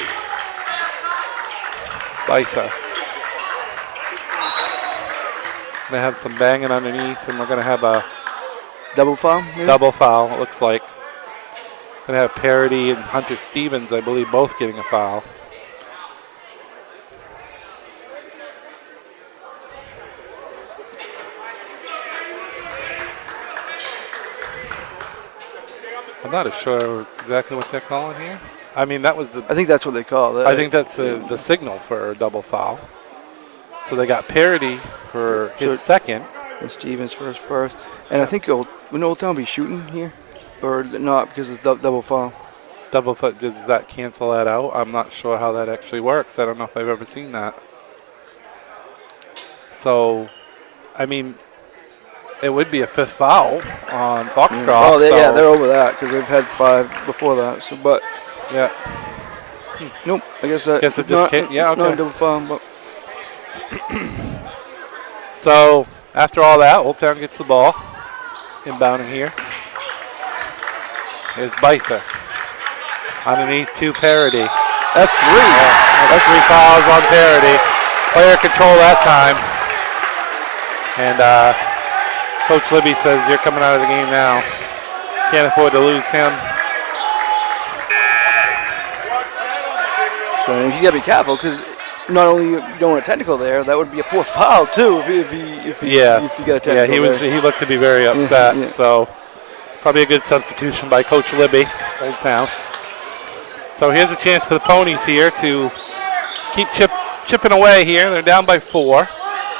Beither. They have some banging underneath, and we're going to have a double foul? Maybe? Double foul, it looks like. Going to have Parity and Hunter Stevens, I believe, both getting a foul. I'm not sure exactly what they're calling here. I mean, that was I think that's what they call it. I think that's the signal for a double foul. So they got Parity for his second. And Stevens for his first. And I think would Old Town be shooting here? Or not because it's double foul? Double foul, does that cancel that out? I'm not sure how that actually works. I don't know if I've ever seen that. So, I mean, it would be a 5th foul on Foxcroft. Oh, they're over that because they've had 5 before that. So, but yeah. Nope, I guess that. Guess it just can't. Yeah, okay. No double foul, but. So after all that, Old Town gets the ball. Inbounding here. Here's Beither. Underneath to Parity. That's 3. That's 3 fouls on Parity. Player control that time. And Coach Libby says you're coming out of the game now. Can't afford to lose him. So you got to be careful because not only you don't want a technical there, that would be a fourth foul too if you get a technical. Yeah, he looked to be very upset. Yeah. So probably a good substitution by Coach Libby, Old Town. So here's a chance for the Ponies here to keep chipping away here. They're down by 4.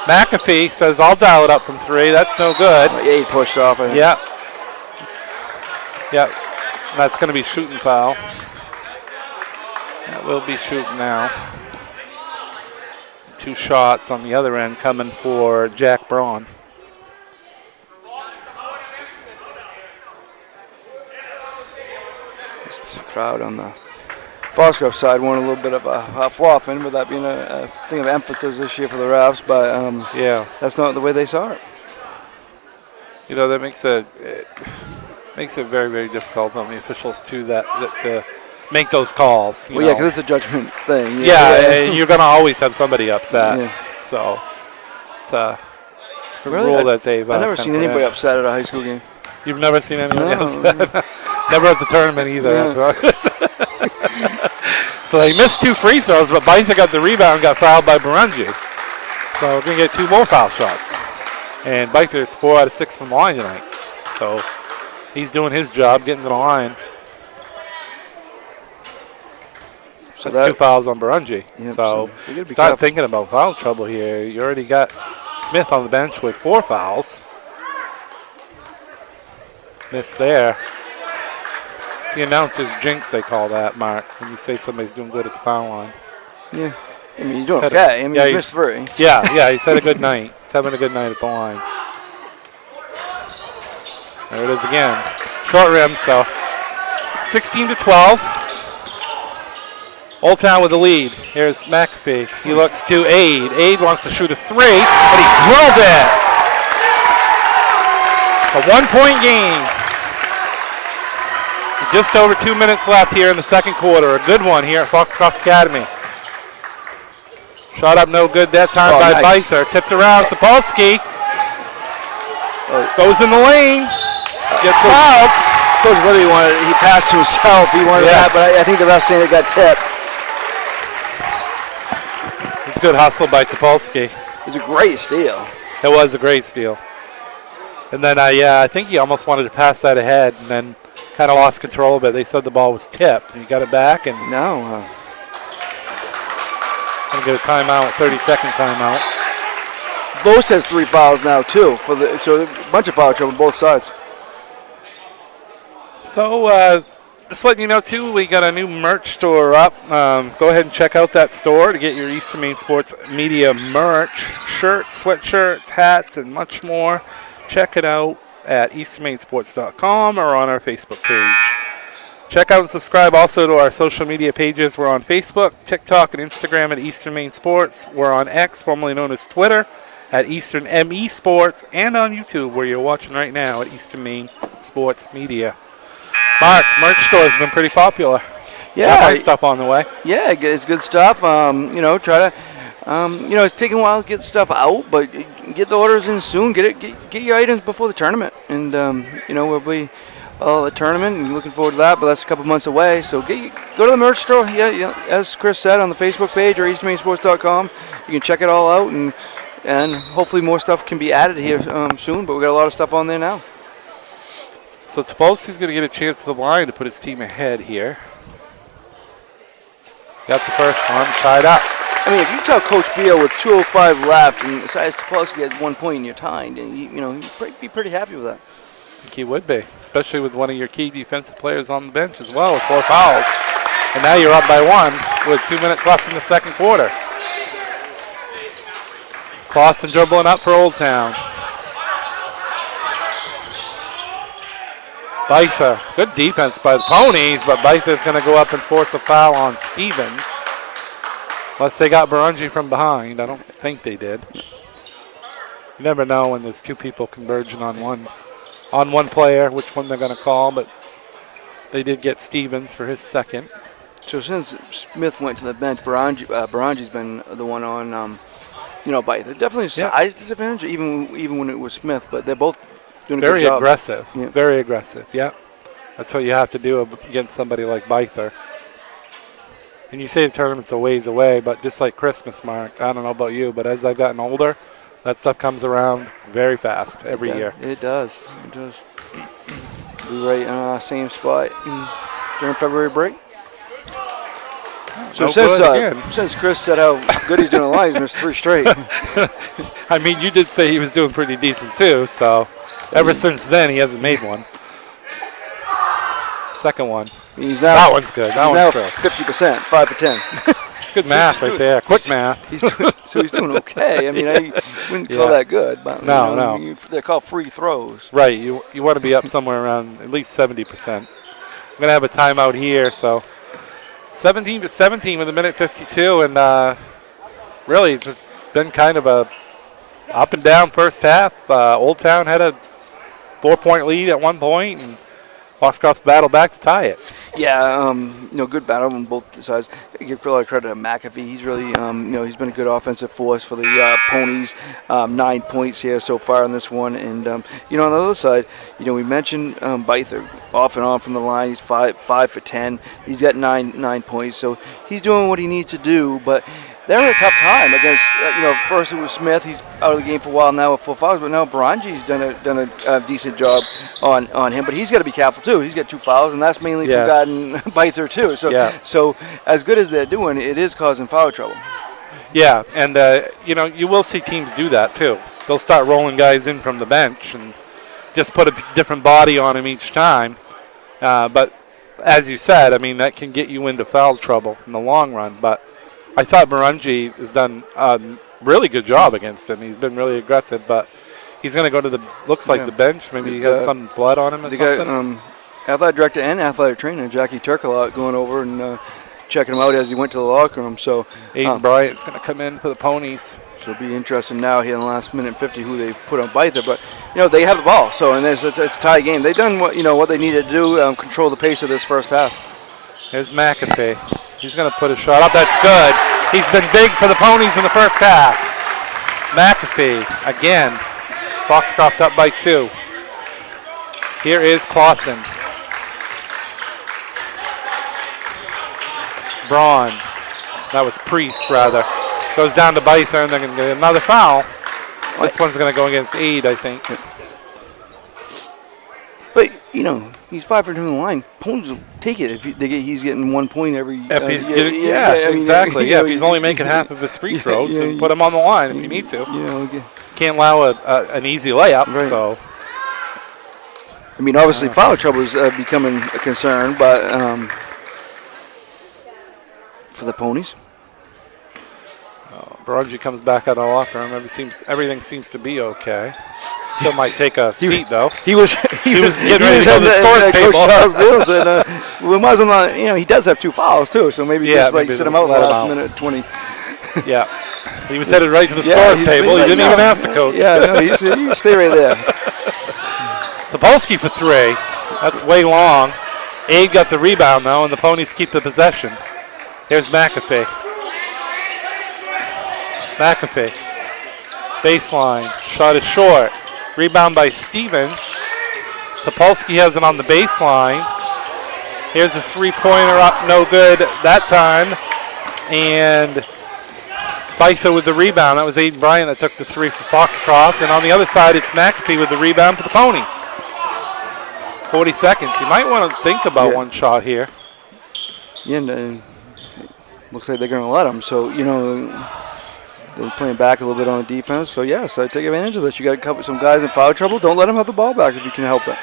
McAfee says, I'll dial it up from 3. That's no good. 8 pushed off. I think. Yep. Yep. That's going to be shooting foul. That will be shooting now. 2 shots on the other end coming for Jack Braun. This crowd on the Foxcroft side want a little bit of a flop in, with that being a thing of emphasis this year for the refs, but yeah, that's not the way they saw it. You know, that makes it very, very difficult on the officials too to make those calls. Well, yeah, because it's a judgment thing. Yeah, and you're going to always have somebody upset. Yeah. So it's a Really? rule that they've. I've never seen anybody upset at a high school game. You've never seen anybody upset? Never at the tournament either. Yeah. So they missed 2 free throws, but Bytha got the rebound and got fouled by Barungi. So we're going to get 2 more foul shots. And Bytha is 4 out of 6 from the line tonight. So he's doing his job, getting to the line. So that's 2 fouls on Barungi. Yep, so start careful. Thinking about foul trouble here. You already got Smith on the bench with 4 fouls. Missed there. It's the announcer's jinx, they call that, Mark, when you say somebody's doing good at the foul line. Yeah. I mean, he's doing okay. I mean, he's missed 3. Yeah, he's had a good night. He's having a good night at the line. There it is again. Short rim, so 16-12. Old Town with the lead. Here's McAfee. He looks to Aid. Aid wants to shoot a 3, and he drilled it. A 1-point game. Just over 2 minutes left here in the second quarter. A good one here at Foxcroft Academy. Shot up no good that time by nice. Byther. Tipped around. Sapolsky goes in the lane. Gets fouled. Coach Libby wanted. He passed to himself. He wanted that, but I think the ref saying it got tipped. It's a good hustle by Topolsky. It was a great steal. It was a great steal. And then, I think he almost wanted to pass that ahead and then kind of lost control of it. They said the ball was tipped. He got it back and no. Gonna get a timeout, 30-second timeout. Vos has 3 fouls now too, so a bunch of foul trouble on both sides. So just letting you know too, we got a new merch store up. Go ahead and check out that store to get your Eastern Maine Sports Media merch, shirts, sweatshirts, hats, and much more. Check it out at easternmainsports.com or on our Facebook page. Check out and subscribe also to our social media pages. We're on Facebook, TikTok, and Instagram at Eastern Maine Sports. We're on X, formerly known as Twitter, at Eastern ME Sports, and on YouTube, where you're watching right now at Eastern Maine Sports Media. Mark, merch store has been pretty popular. Yeah. Got stuff on the way. Yeah, it's good stuff. Try to, it's taking a while to get stuff out, but get the orders in soon. Get your items before the tournament, and we'll be the tournament, and looking forward to that. But that's a couple months away, so go to the merch store. Yeah, as Chris said, on the Facebook page or easternmainsports.com, you can check it all out, and hopefully more stuff can be added here soon. But we got a lot of stuff on there now. So Topolsky's going to get a chance to the line to put his team ahead here. Got the first one tied up. I mean, if you tell Coach Beal with 2:05 left and Sias Topolsky has 1 point and you're tied, and he'd be pretty happy with that. I think he would be, especially with one of your key defensive players on the bench as well with 4 fouls. And now you're up by 1 with 2 minutes left in the second quarter. Clausen dribbling up for Old Town. Bytha, good defense by the Ponies, but Bytha's going to go up and force a foul on Stevens. Unless they got Barungi from behind. I don't think they did. You never know when there's 2 people converging on one player, which one they're going to call, but they did get Stevens for his second. So since Smith went to the bench, Barangi's been the one on, Bytha. Definitely a size disadvantage, even when it was Smith, but they're both doing a Very good job. aggressive. Yeah. Very aggressive. Yep. That's what you have to do against somebody like Byther. And you say the tournament's a ways away, but just like Christmas, Mark, I don't know about you, but as I've gotten older, that stuff comes around very fast every year. It does. It does. Be right same spot during February break. So since Chris said how good he's doing in the line, he's missed 3 straight. I mean, you did say he was doing pretty decent too, so ever since then he hasn't made one. Second one. He's now, that one's good. That one's good. 50%, 5 for 10. It's good math right there. Quick math. He's doing okay. I mean, I wouldn't call that good. But, no. They're called free throws. Right. You want to be up somewhere around at least 70%. I'm going to have a timeout here, so 17-17 with 1:52, and really it's been kind of a up and down first half. Old Town had a 4-point lead at one point, and Foxcroft's battle back to tie it. Yeah, good battle on both sides. I give a lot of credit to McAfee. He's really, he's been a good offensive force for the Ponies. 9 points here so far in this one. And, on the other side, we mentioned Byther off and on from the line. He's 5 for 10. He's got 9 points. So he's doing what he needs to do. But they're in a tough time against, first it was Smith. He's out of the game for a while now with 4 fouls. But now Baranji's done a decent job on him. But he's got to be careful, too. He's got 2 fouls, and that's mainly forgotten Byther, too. So as good as they're doing, it is causing foul trouble. Yeah, and, you will see teams do that, too. They'll start rolling guys in from the bench and just put a different body on them each time. But as you said, I mean, that can get you into foul trouble in the long run. But I thought Marunji has done a really good job against him. He's been really aggressive, but he's going to go to the the bench. Maybe he has some blood on him or something. Athletic director and athletic trainer Jackie Turkalot going over and checking him out as he went to the locker room. So Aiden Bryant's going to come in for the Ponies. So it'll be interesting now here in the last minute 50 who they put on Byther. But, they have the ball. So it's a tie game. They've done what they needed to do, control the pace of this first half. Here's McAfee. He's going to put a shot up. That's good. He's been big for the Ponies in the first half. McAfee again. Foxcroft up by 2. Here is Clausen. Braun. That was Priest, rather. Goes down to Byther, and they're going to get another foul. This one's going to go against Aid, I think. But, he's 5 for 2 in the line. Ponies will take it if he's getting 1 point every. If he's getting, exactly. If he's only making half of his free throws, then put him on the line if you need to. Can't allow an easy layup. Right. So. I mean, obviously, foul trouble is becoming a concern, but for the Ponies. Baranji comes back out of the locker room. Everything seems to be okay. Still might take a seat, though. He was getting ready to go to the scores table. We might as well he does have 2 fouls, too, so maybe sit him out last minute 20. Yeah. He was headed right to the scores table. He didn't even ask the coach. Yeah, no, you stay right there. Sapolsky for 3. That's way long. Aid got the rebound, though, and the Ponies keep the possession. Here's McAfee. Baseline. Shot is short. Rebound by Stevens. Sapolsky has it on the baseline. Here's a 3-pointer up, no good that time. And Byther with the rebound. That was Aiden Bryant that took the 3 for Foxcroft. And on the other side, it's McAfee with the rebound for the Ponies. 40 seconds. You might want to think about one shot here. Yeah, and looks like they're going to let them. So, they're playing back a little bit on the defense. So, yes, I take advantage of this. You got to cover some guys in foul trouble. Don't let them have the ball back if you can help it.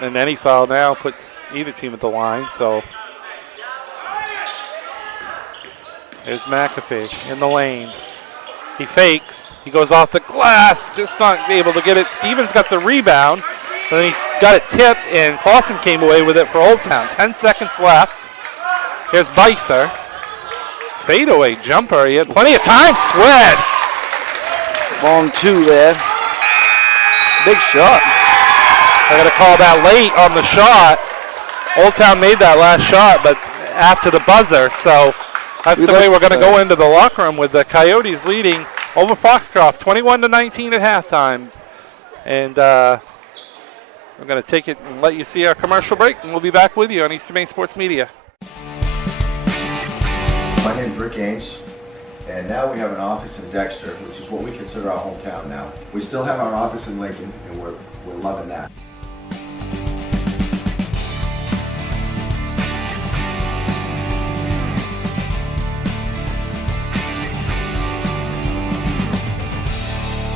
And any foul now puts either team at the line. So, there's McAfee in the lane. He fakes. He goes off the glass. Just not able to get it. Stevens got the rebound. And then he got it tipped, and Clausen came away with it for Old Town. 10 seconds left. Here's Byther. Fadeaway jumper. He had plenty of time. Swed. Long 2 there. Big shot. I got to call that late on the shot. Old Town made that last shot, but after the buzzer. So that's the way we're going to go into the locker room with the Coyotes leading over Foxcroft, 21-19 at halftime. And I'm going to take it and let you see our commercial break, and we'll be back with you on Eastern Maine Sports Media. My name's Rick Ames, and now we have an office in Dexter, which is what we consider our hometown now. We still have our office in Lincoln, and we're loving that.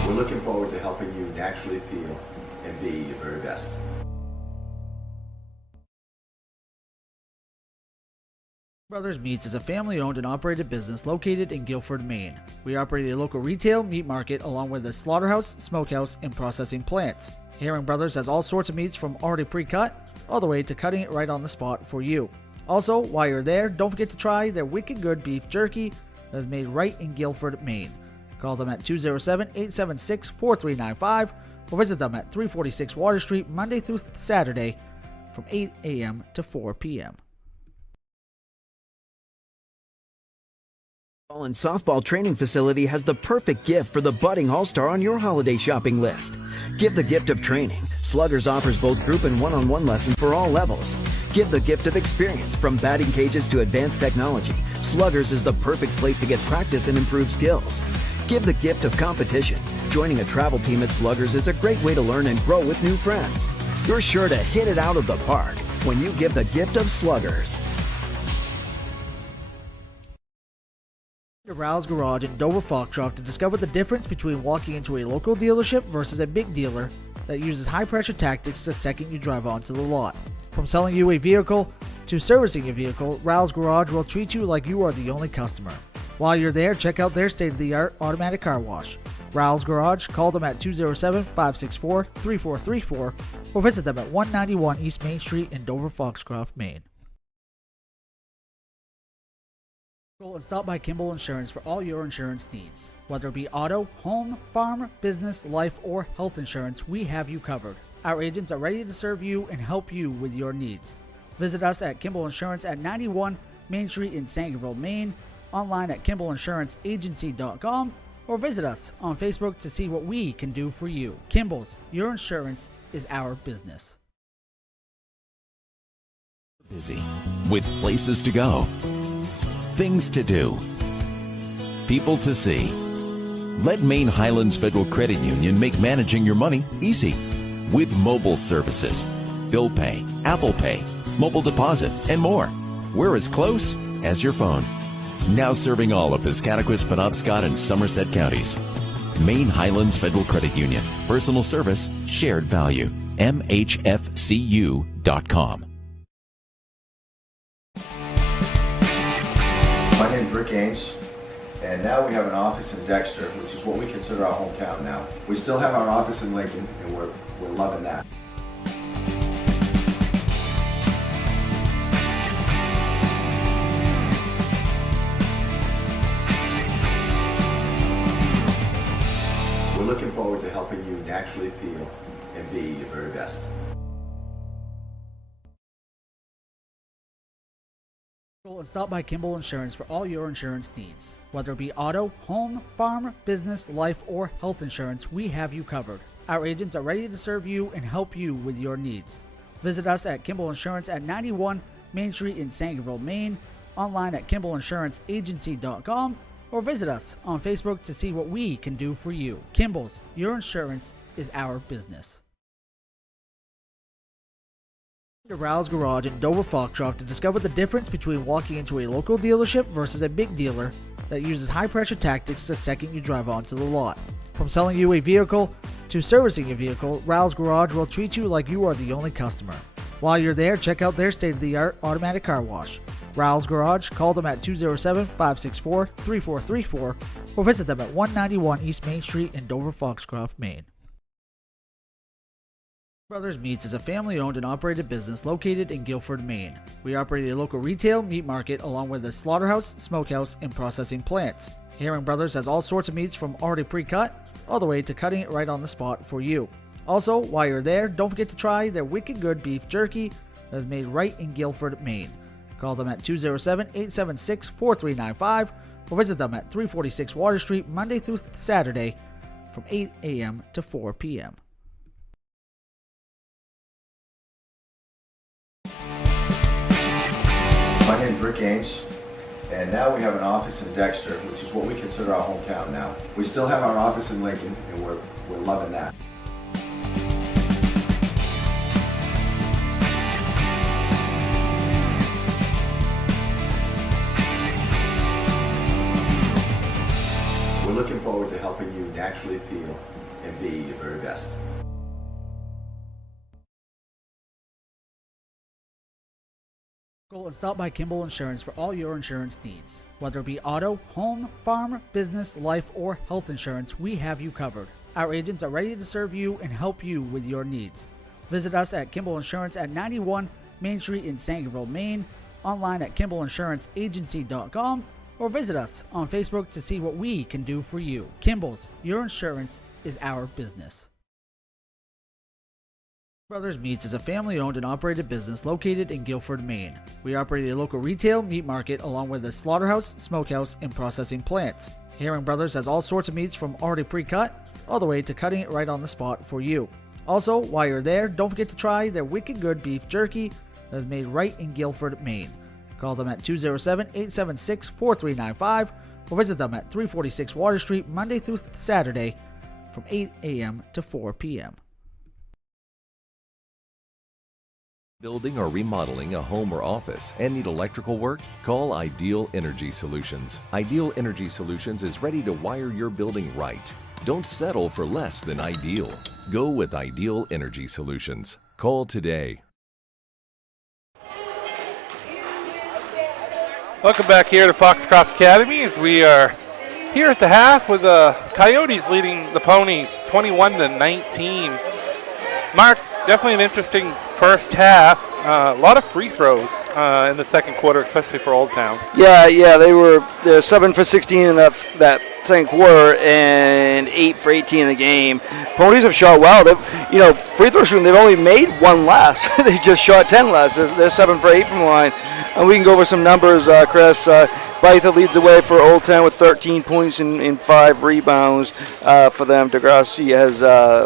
We're looking forward to helping you naturally feel and be your very best. Brothers Meats is a family-owned and operated business located in Guilford, Maine. We operate a local retail meat market along with a slaughterhouse, smokehouse, and processing plants. Herring Brothers has all sorts of meats from already pre-cut all the way to cutting it right on the spot for you. Also, while you're there, don't forget to try their wicked good beef jerky that is made right in Guilford, Maine. Call them at 207-876-4395 or visit them at 346 Water Street Monday through Saturday from 8 a.m. to 4 p.m. And softball training facility has the perfect gift for the budding all-star on your holiday shopping list. Give the gift of training. Sluggers offers both group and one-on-one lessons for all levels. Give the gift of experience. From batting cages to advanced technology, Sluggers is the perfect place to get practice and improve skills. Give the gift of competition. Joining a travel team at Sluggers is a great way to learn and grow with new friends. You're sure to hit it out of the park when you give the gift of Sluggers. To Ral's Garage in Dover Foxcroft to discover the difference between walking into a local dealership versus a big dealer that uses high-pressure tactics the second you drive onto the lot. From selling you a vehicle to servicing a vehicle, Ral's Garage will treat you like you are the only customer. While you're there, check out their state-of-the-art automatic car wash. Ral's Garage, call them at 207-564-3434 or visit them at 191 East Main Street in Dover Foxcroft, Maine. And stop by Kimball Insurance for all your insurance needs. Whether it be auto, home, farm, business, life, or health insurance, we have you covered. Our agents are ready to serve you and help you with your needs. Visit us at Kimball Insurance at 91 Main Street in Sangerville, Maine, online at KimballInsuranceAgency.com, or visit us on Facebook to see what we can do for you. Kimball's, your insurance is our business. Busy with places to go, things to do, people to see. Let Maine Highlands Federal Credit Union make managing your money easy with mobile services, bill pay, Apple Pay, mobile deposit, and more. We're as close as your phone. Now serving all of Piscataquis, Penobscot, and Somerset counties. Maine Highlands Federal Credit Union. Personal service, shared value. MHFCU.com. My name's Rick Ames, and now we have an office in Dexter, which is what we consider our hometown now. We still have our office in Lincoln, and we're loving that. We're looking forward to helping you naturally feel and be your very best. And stop by Kimball Insurance for all your insurance needs. Whether it be auto, home, farm, business, life, or health insurance, we have you covered. Our agents are ready to serve you and help you with your needs. Visit us at Kimball Insurance at 91 Main Street in Sangerville, Maine, online at KimballInsuranceAgency.com, or visit us on Facebook to see what we can do for you. Kimball's, your insurance is our business. To Ral's Garage in Dover Foxcroft to discover the difference between walking into a local dealership versus a big dealer that uses high-pressure tactics the second you drive onto the lot. From selling you a vehicle to servicing a vehicle, Ral's Garage will treat you like you are the only customer. While you're there, check out their state-of-the-art automatic car wash. Ral's Garage, call them at 207-564-3434 or visit them at 191 East Main Street in Dover Foxcroft, Maine. Brothers Meats is a family-owned and operated business located in Guilford, Maine. We operate a local retail meat market along with a slaughterhouse, smokehouse, and processing plants. Herring Brothers has all sorts of meats from already pre-cut all the way to cutting it right on the spot for you. Also, while you're there, don't forget to try their wicked good beef jerky that is made right in Guilford, Maine. Call them at 207-876-4395 or visit them at 346 Water Street Monday through Saturday from 8 a.m. to 4 p.m. is Rick Ames, and now we have an office in Dexter, which is what we consider our hometown now. We still have our office in Lincoln, and we're loving that. We're looking forward to helping you naturally feel and be your very best. Go and stop by Kimball Insurance for all your insurance needs. Whether it be auto, home, farm, business, life, or health insurance, we have you covered. Our agents are ready to serve you and help you with your needs. Visit us at Kimball Insurance at 91 Main Street in Sangerville, Maine, online at KimballInsuranceAgency.com, or visit us on Facebook to see what we can do for you. Kimball's, your insurance is our business. Brothers Meats is a family-owned and operated business located in Guilford, Maine. We operate a local retail meat market along with a slaughterhouse, smokehouse, and processing plants. Herring Brothers has all sorts of meats from already pre-cut all the way to cutting it right on the spot for you. Also, while you're there, don't forget to try their wicked good beef jerky that is made right in Guilford, Maine. Call them at 207-876-4395 or visit them at 346 Water Street Monday through Saturday from 8 a.m. to 4 p.m. Building or remodeling a home or office and need electrical work? Call Ideal Energy Solutions. Ideal Energy Solutions is ready to wire your building right. Don't settle for less than ideal. Go with Ideal Energy Solutions. Call today. Welcome back here to Foxcroft Academy as we are here at the half with the Coyotes leading the Ponies 21-19. Mark, definitely an interesting first half. A lot of free throws in the second quarter, especially for Old Town. Yeah, they're 7 for 16 in that second quarter and 8 for 18 in the game. Ponies have shot well. Free throw shooting, they've only made one last. They just shot 10 last. They're 7 for 8 from the line. And we can go over some numbers, Chris. Bytha leads the way for Old Town with 13 points and 5 rebounds for them. Degrassi has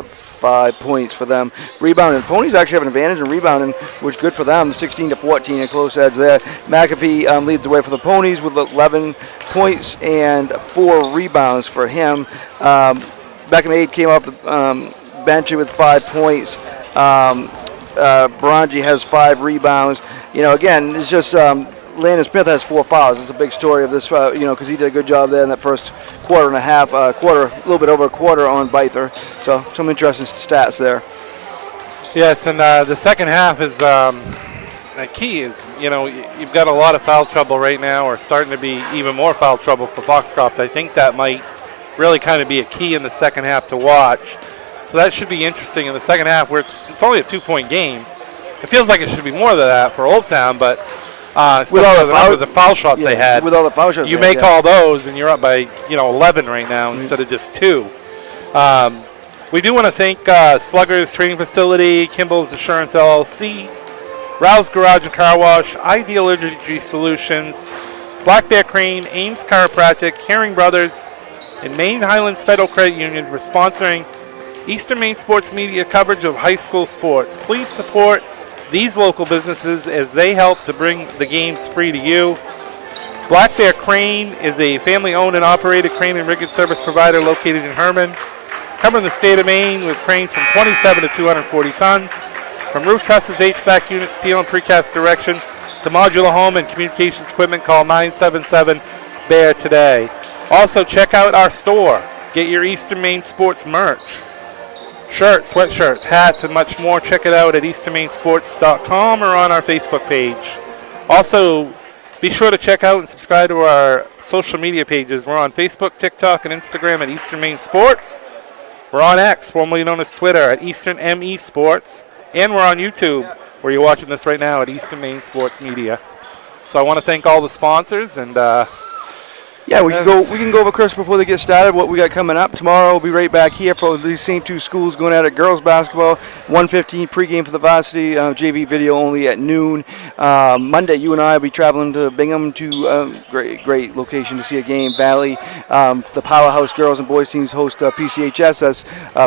5 points for them. Rebounding. Ponies actually have an advantage in rebounding, which is good for them. 16-14, a close edge there. McAfee leads the way for the Ponies with 11 points and 4 rebounds for him. Beckham came off the bench with 5 points. Baranji has 5 rebounds. Again, it's just Landon Smith has 4 fouls. It's a big story of this, because he did a good job there in that first quarter and a half, a little bit over a quarter on Byther. So some interesting stats there. Yes, and the second half is the key is, you've got a lot of foul trouble right now, or starting to be even more foul trouble for Foxcroft. I think that might really kind of be a key in the second half to watch. So that should be interesting in the second half, where it's only a 2-point game. It feels like it should be more than that for Old Town, but with all the foul shots they had, with all the foul shots, you may call those, and you're up by 11 right now instead of just 2. We do want to thank Sluggers Training Facility, Kimball's Insurance LLC, Rouse Garage and Car Wash, Ideal Energy Solutions, Black Bear Crane, Ames Chiropractic, Herring Brothers, and Maine Highlands Federal Credit Union for sponsoring Eastern Maine Sports Media coverage of high school sports. Please support these local businesses as they help to bring the games free to you. Black Bear Crane is a family-owned and operated crane and rigging service provider located in Herman, covering the state of Maine with cranes from 27 to 240 tons. From roof trusses, HVAC units, steel and precast erection to modular home and communications equipment, call 977-BEAR today. Also, check out our store. Get your Eastern Maine Sports merch. Shirts, sweatshirts, hats, and much more. Check it out at easternmainsports.com or on our Facebook page. Also, be sure to check out and subscribe to our social media pages. We're on Facebook, TikTok, and Instagram at Eastern Maine Sports. We're on X, formerly known as Twitter, at Eastern ME Sports. And we're on YouTube, where you're watching this right now, at Eastern Maine Sports Media. So I want to thank all the sponsors, and Yeah, we can go over, Chris, before they get started, what we got coming up. Tomorrow we'll be right back here for these same two schools going at it. Girls basketball, 1:15 pregame for the varsity, JV video only at noon. Monday, you and I will be traveling to Bingham to great location to see a game. Valley, the Powerhouse girls and boys teams host PCHS. That's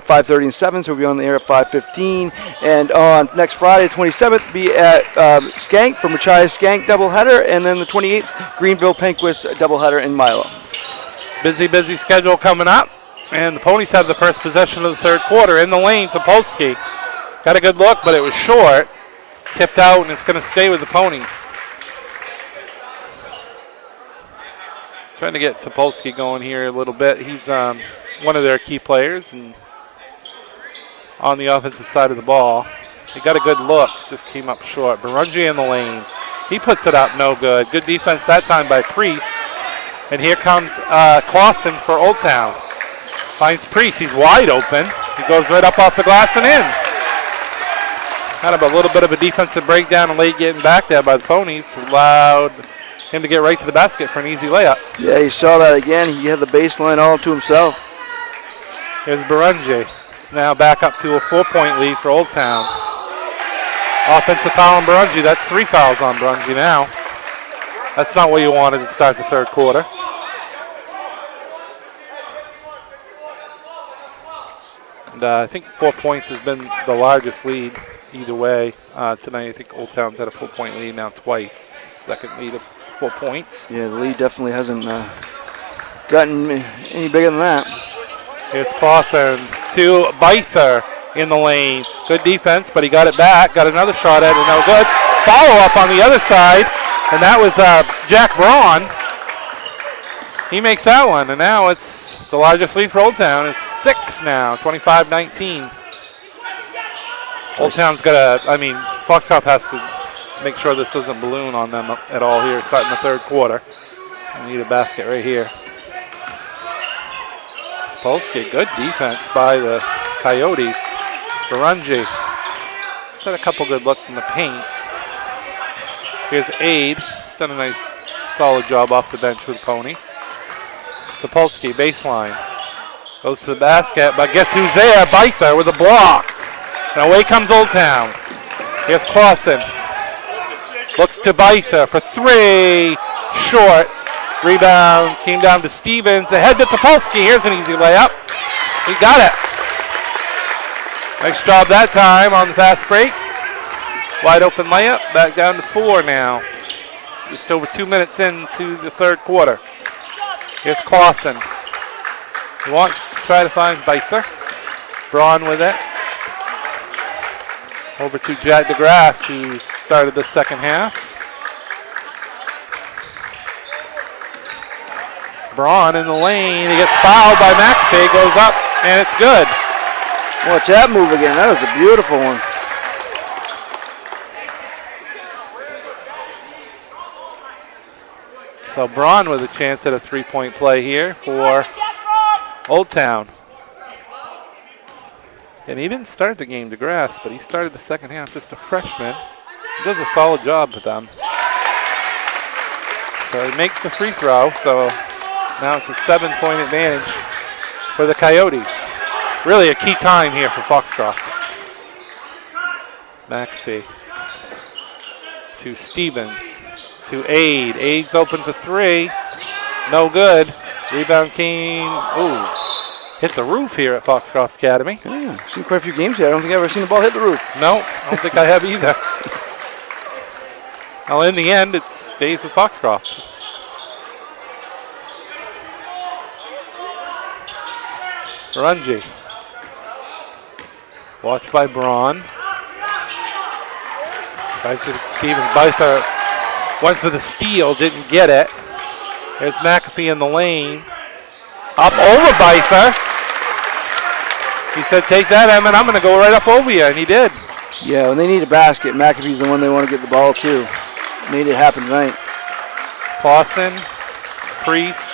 5:30 and 7, so we'll be on the air at 5:15. And on next Friday, 27th, be at Skank for Machias Skank doubleheader, and then the 28th, Greenville Penquist doubleheader in Milo. Busy schedule coming up. And the Ponies have the first possession of the third quarter. In the lane, Topolsky. Got a good look, but it was short. Tipped out, and it's going to stay with the Ponies. Trying to get Topolsky going here a little bit. He's one of their key players and on the offensive side of the ball. He got a good look, just came up short. Barungi in the lane. He puts it up, no good. Good defense that time by Priest. And here comes Clausen for Old Town. Finds Priest, he's wide open. He goes right up off the glass and in. Kind of a little bit of a defensive breakdown and late getting back there by the Ponies. Allowed him to get right to the basket for an easy layup. Yeah, you saw that again. He had the baseline all to himself. Here's Barungi. It's now back up to a 4-point lead for Old Town. Offensive foul on Barungi. That's 3 fouls on Barungi now. That's not what you wanted to start the third quarter. And I think 4 points has been the largest lead either way. Tonight I think Old Town's had a 4-point lead now twice. Second lead of 4 points. Yeah, the lead definitely hasn't gotten any bigger than that. Here's Clausen to Beither in the lane. Good defense, but he got it back. Got another shot at it, no good. Follow up on the other side, and that was Jack Braun. He makes that one, and now it's the largest lead for Old Town. It's 6 now, 25-19. Old Town's got Foxcroft has to make sure this doesn't balloon on them at all here, starting the third quarter. We need a basket right here. Polsky, good defense by the Coyotes. Barungi has had a couple good looks in the paint. Here's Aid. He's done a nice, solid job off the bench with the Ponies. Topolsky, baseline. Goes to the basket, but guess who's there? Beither with a block. And away comes Old Town. Here's Clausen. Looks to Beither for 3. Short. Rebound came down to Stevens. Ahead to Topolsky. Here's an easy layup. He got it. Nice job that time on the fast break. Wide open layup. Back down to 4 now. Just over 2 minutes into the third quarter. Here's Clausen. He wants to try to find Beither. Braun with it. Over to Jack DeGrasse, who started the second half. Braun in the lane. He gets fouled by McAfee. Goes up, and it's good. Watch that move again. That was a beautiful one. So Braun with a chance at a 3-point play here for Old Town. And he didn't start the game, DeGrasse, but he started the second half, just a freshman. He does a solid job with them. So he makes the free throw, so now it's a 7-point advantage for the Coyotes. Really a key time here for Foxcroft. McAfee to Stevens. To Aid. Aid's open for 3. No good. Rebound came. Ooh. Hit the roof here at Foxcroft Academy. Yeah, I've seen quite a few games here. I don't think I've ever seen the ball hit the roof. No, I don't think I have either. Well, in the end, it stays with Foxcroft. Barungi. Watched by Braun. Tries to Stevens. Beither went for the steal, didn't get it. There's McAfee in the lane. Up over Beither. He said, take that, Emmett. I'm going to go right up over you, and he did. Yeah, when they need a basket, McAfee's the one they want to get the ball to. Made it happen tonight. Clausen, Priest,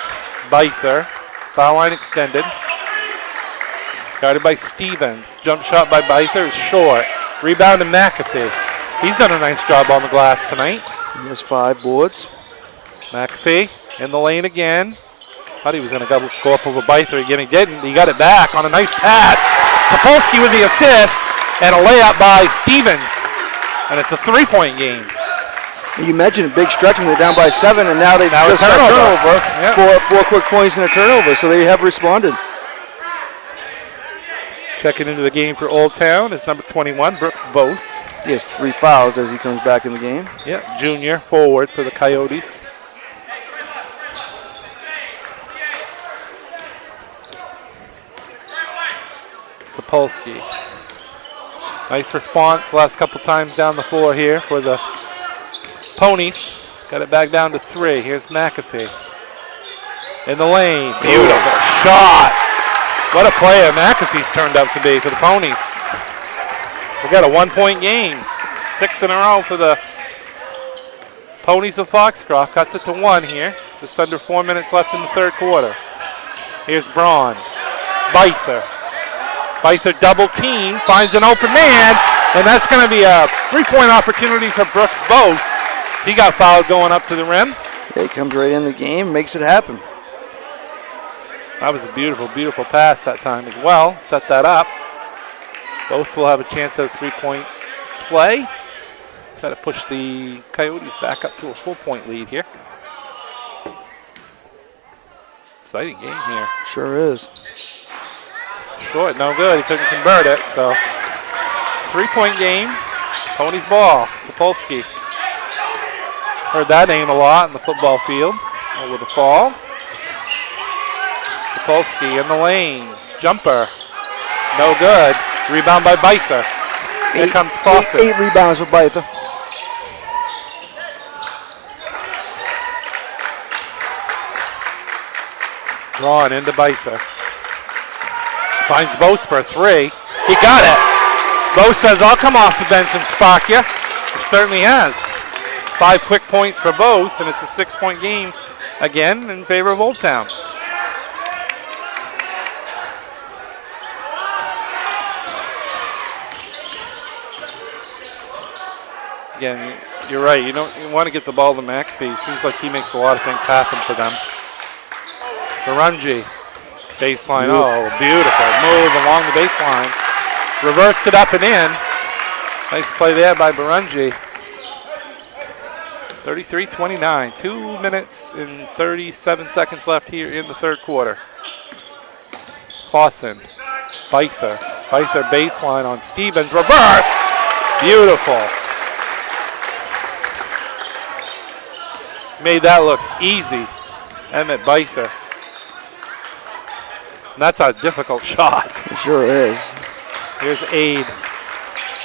Beither. Foul line extended. Guarded by Stevens. Jump shot by Beither is short. Rebound to McAfee. He's done a nice job on the glass tonight. He has 5 boards. McAfee in the lane again. Thought he was going to go up over Byther again. He didn't. He got it back on a nice pass. Topolsky with the assist and a layup by Stevens. And it's a 3-point game. You mentioned a big stretch when they're down by 7, and now they've just got a turnover. Yep. 4 quick points and a turnover, so they have responded. Checking into the game for Old Town is number 21, Brooks Bose. He has 3 fouls as he comes back in the game. Yeah, junior forward for the Coyotes. Topolsky. Nice response last couple times down the floor here for the Ponies. Got it back down to 3. Here's McAfee. In the lane. Beautiful shot. What a player McAfee's turned out to be for the Ponies. We got a 1-point game. 6 in a row for the Ponies of Foxcroft. Cuts it to 1 here. Just under 4 minutes left in the third quarter. Here's Braun. Byther. Byther double team. Finds an open man. And that's going to be a 3-point opportunity for Brooks Bose. So he got fouled going up to the rim. Yeah, he comes right in the game, makes it happen. That was a beautiful, beautiful pass that time as well. Set that up. Bose will have a chance at a 3-point play. Try to push the Coyotes back up to a 4-point lead here. Exciting game here. Sure is. Short, no good. He couldn't convert it, so 3-point game. Ponies ball. Topolsky. Heard that name a lot in the football field over the fall. Topolsky in the lane. Jumper. No good. Rebound by Byther. Here comes Fawcett. 8 rebounds for Byther. Drawn into Byther. Finds Bose for 3. He got it. Bose says, I'll come off the bench and spark you. He certainly has. 5 quick points for Bose, and it's a 6-point game again in favor of Old Town. Again, you're right. You want to get the ball to McAfee. Seems like he makes a lot of things happen for them. Barungi, baseline. Oh, beautiful move along the baseline. Reversed it up and in. Nice play there by Barungi. 33-29. 2 minutes and 37 seconds left here in the third quarter. Clausen, Byther. Byther baseline on Stevens. Reverse. Beautiful. Made that look easy. Emmett Byther. And that's a difficult shot. It sure is. Here's Aid.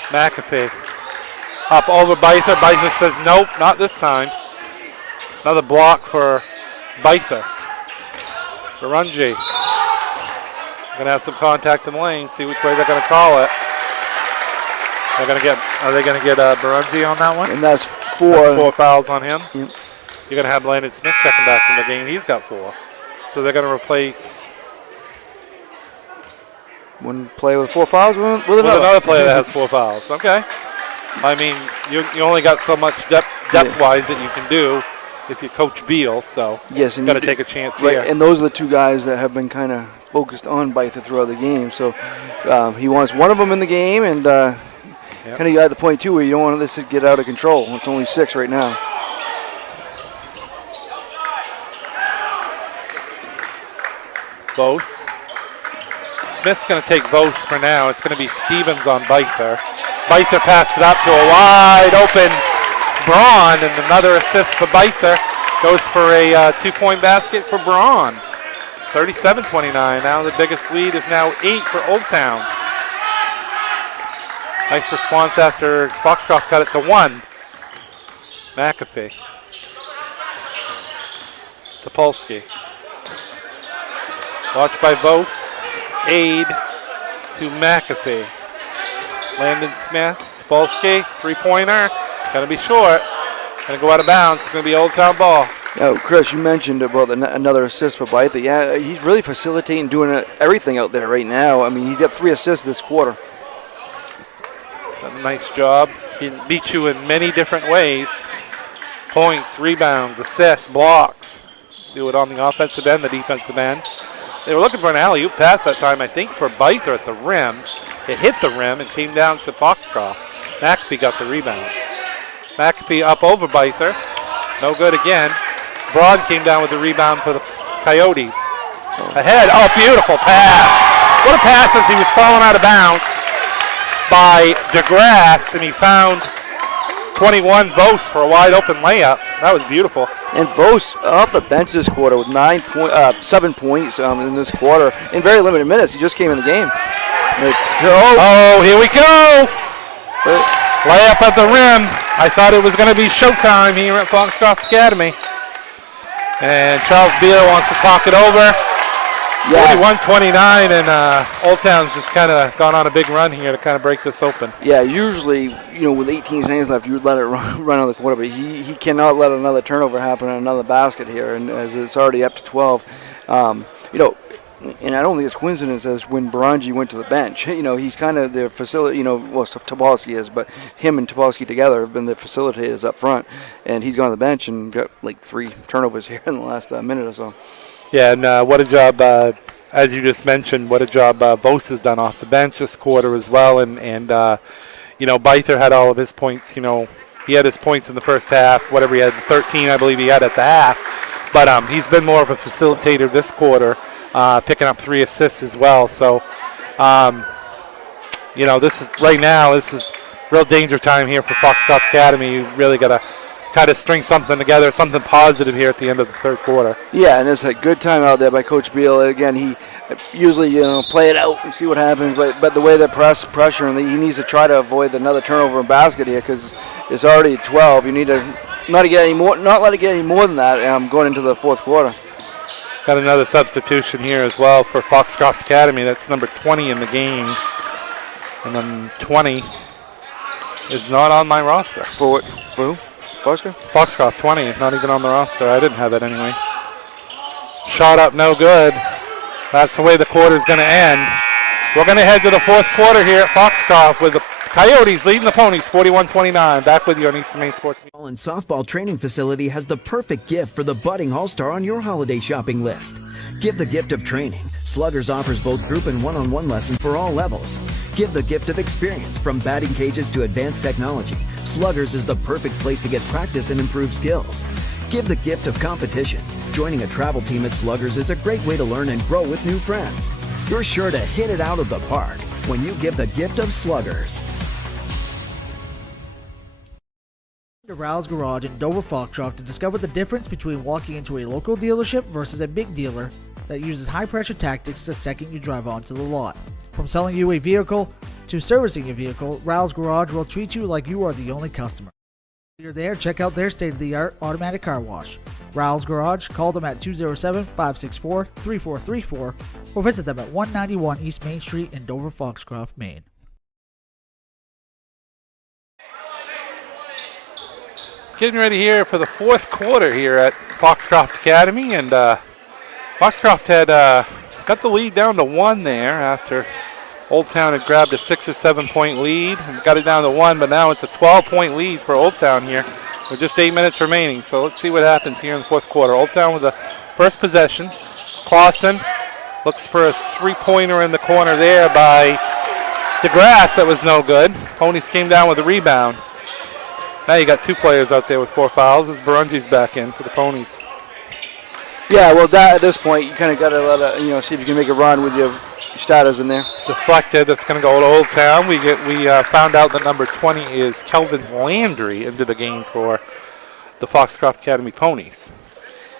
McAfee. Up over Byther. Byther says, nope, not this time. Another block for Byther. Barungi. Going to have some contact in the lane. See which way they're going to call it. Are they going to get Barungi on that one? And that's 4. That's 4 fouls on him. Yep. You're going to have Landon Smith checking back from the game. He's got 4. So they're going to replace one player with 4 fouls with another. With another player that has 4 fouls. Okay. I mean, you only got so much depth-wise that you can do if you coach Beal, so yes, you got to take a chance right, here. And those are the 2 guys that have been kind of focused on Byther throughout the game. So he wants one of them in the game, and kind of got at the point, too, where you don't want this to get out of control. It's only 6 right now. Bose. Smith's going to take Bose for now. It's going to be Stevens on Byther. Byther passed it up to a wide open Braun, and another assist for Byther. Goes for a 2-point basket for Braun. 37-29. Now the biggest lead is now 8 for Old Town. Nice response after Foxcroft cut it to 1. McAfee. Topolsky. Watched by Vos. Aid to McAfee. Landon Smith. Topolsky. 3-pointer. Going to be short. Going to go out of bounds. It's going to be Old Town ball. Now, Chris, you mentioned about another assist for Byther. Yeah, he's really facilitating, doing everything out there right now. I mean, he's got 3 assists this quarter. Done a nice job. He can beat you in many different ways. Points, rebounds, assists, blocks. do it on the offensive end, the defensive end. They were looking for an alley-oop pass that time, I think, for Byther at the rim. It hit the rim and came down to Foxcroft. McAfee got the rebound. McAfee up over Byther. No good again. Braun came down with the rebound for the Coyotes. Ahead. Oh, beautiful pass. What a pass as he was falling out of bounds by DeGrasse, and he found 21 Vos for a wide open layup. That was beautiful. And Vos off the bench this quarter with 7 points in this quarter in very limited minutes. He just came in the game. Oh, here we go. Layup at the rim. I thought it was going to be showtime here at Foxcroft Academy. And Charles Beal wants to talk it over. Yeah. 41-29, and Old Town's just kind of gone on a big run here to kind of break this open. Yeah, usually, with 18 seconds left, you would let it run on the quarter, but he cannot let another turnover happen on another basket here, and as it's already up to 12. And I don't think it's coincidence as when Baranji went to the bench. He's kind of the facility, Topolsky is, but him and Topolsky together have been the facilitators up front, and he's gone to the bench and got like 3 turnovers here in the last minute or so. Yeah, and what a job, as you just mentioned, what a job Vos has done off the bench this quarter as well. And Byther had all of his points. He had his points in the first half, whatever he had, 13, I believe he had at the half. But he's been more of a facilitator this quarter, picking up 3 assists as well. So, this is real danger time here for Foxcroft Academy. You really got to kind of string something together, something positive here at the end of the third quarter. Yeah, and it's a good time out there by Coach Beal. Again, he usually play it out and see what happens, but the way they pressure, and he needs to try to avoid another turnover in basket here because it's already 12. You need to not let it get any more than that going into the fourth quarter. Got another substitution here as well for Foxcroft Academy. That's number 20 in the game, and then 20 is not on my roster. For who? Foxcroft 20, not even on the roster. I didn't have it anyways. Shot up, no good. That's the way the quarter's going to end. We're going to head to the fourth quarter here at Foxcroft with the Coyotes leading the Ponies 41-29. Back with you on Eastern Maine Sports. And softball training facility has the perfect gift for the budding all-star on your holiday shopping list. Give the gift of training. Sluggers offers both group and one-on-one lessons for all levels. Give the gift of experience. From batting cages to advanced technology, Sluggers is the perfect place to get practice and improve skills. Give the gift of competition. Joining a travel team at Sluggers is a great way to learn and grow with new friends. You're sure to hit it out of the park when you give the gift of Sluggers. To Rouse Garage in Dover Foxcroft to discover the difference between walking into a local dealership versus a big dealer that uses high-pressure tactics the second you drive onto the lot. From selling you a vehicle to servicing your vehicle, Rouse Garage will treat you like you are the only customer. If you're there, check out their state-of-the-art automatic car wash. Rouse Garage, call them at 207-564-3434 or visit them at 191 East Main Street in Dover Foxcroft, Maine. Getting ready here for the fourth quarter here at Foxcroft Academy, and Foxcroft had got the lead down to 1 there after Old Town had grabbed a 6 or 7 point lead and got it down to 1, but now it's a 12-point lead for Old Town here with just 8 minutes remaining. So let's see what happens here in the fourth quarter. Old Town with the first possession. Clausen looks for a 3-pointer in the corner there by DeGrasse. That was no good. Ponies came down with a rebound. Now you got 2 players out there with 4 fouls as Barungi's back in for the Ponies. Yeah, well, at this point, you kind of got to let it, see if you can make a run with your starters in there. Deflected. That's going to go to Old Town. We found out that number 20 is Kelvin Landry into the game for the Foxcroft Academy Ponies.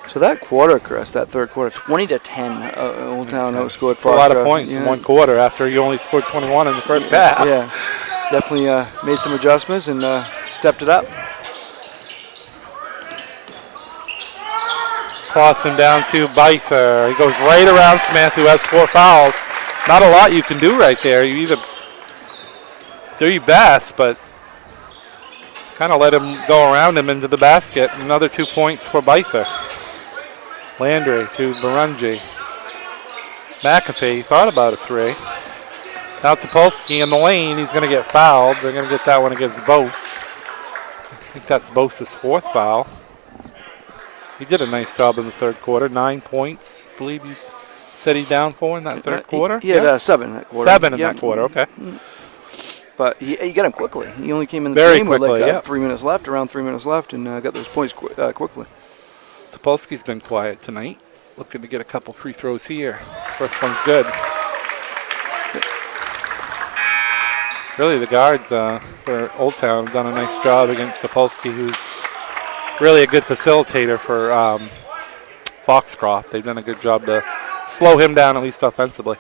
So that quarter, Chris, that third quarter, 20-10, Old Town outscored Foxcroft. A lot of points in one quarter after you only scored 21 in the first half. Yeah, definitely made some adjustments and stepped it up. Clausen down to Byther. He goes right around Smith, who has 4 fouls. Not a lot you can do right there. You either do your best, but kind of let him go around him into the basket. Another 2 points for Byther. Landry to Barungi. McAfee thought about a 3. Now Topolsky in the lane. He's going to get fouled. They're going to get that one against Bose. I think that's Bose's 4th foul. He did a nice job in the third quarter. 9 points, I believe you said he down 4 in that third quarter? He had 7 in that quarter. 7 in that quarter, okay. But he got him quickly. He only came in the Very game with quickly, like 3 minutes left, around 3 minutes left, and got those points quickly. Topolsky's been quiet tonight. Looking to get a couple free throws here. First one's good. Really, the guards for Old Town have done a nice job against Topolsky, who's really a good facilitator for Foxcroft. They've done a good job to slow him down, at least offensively.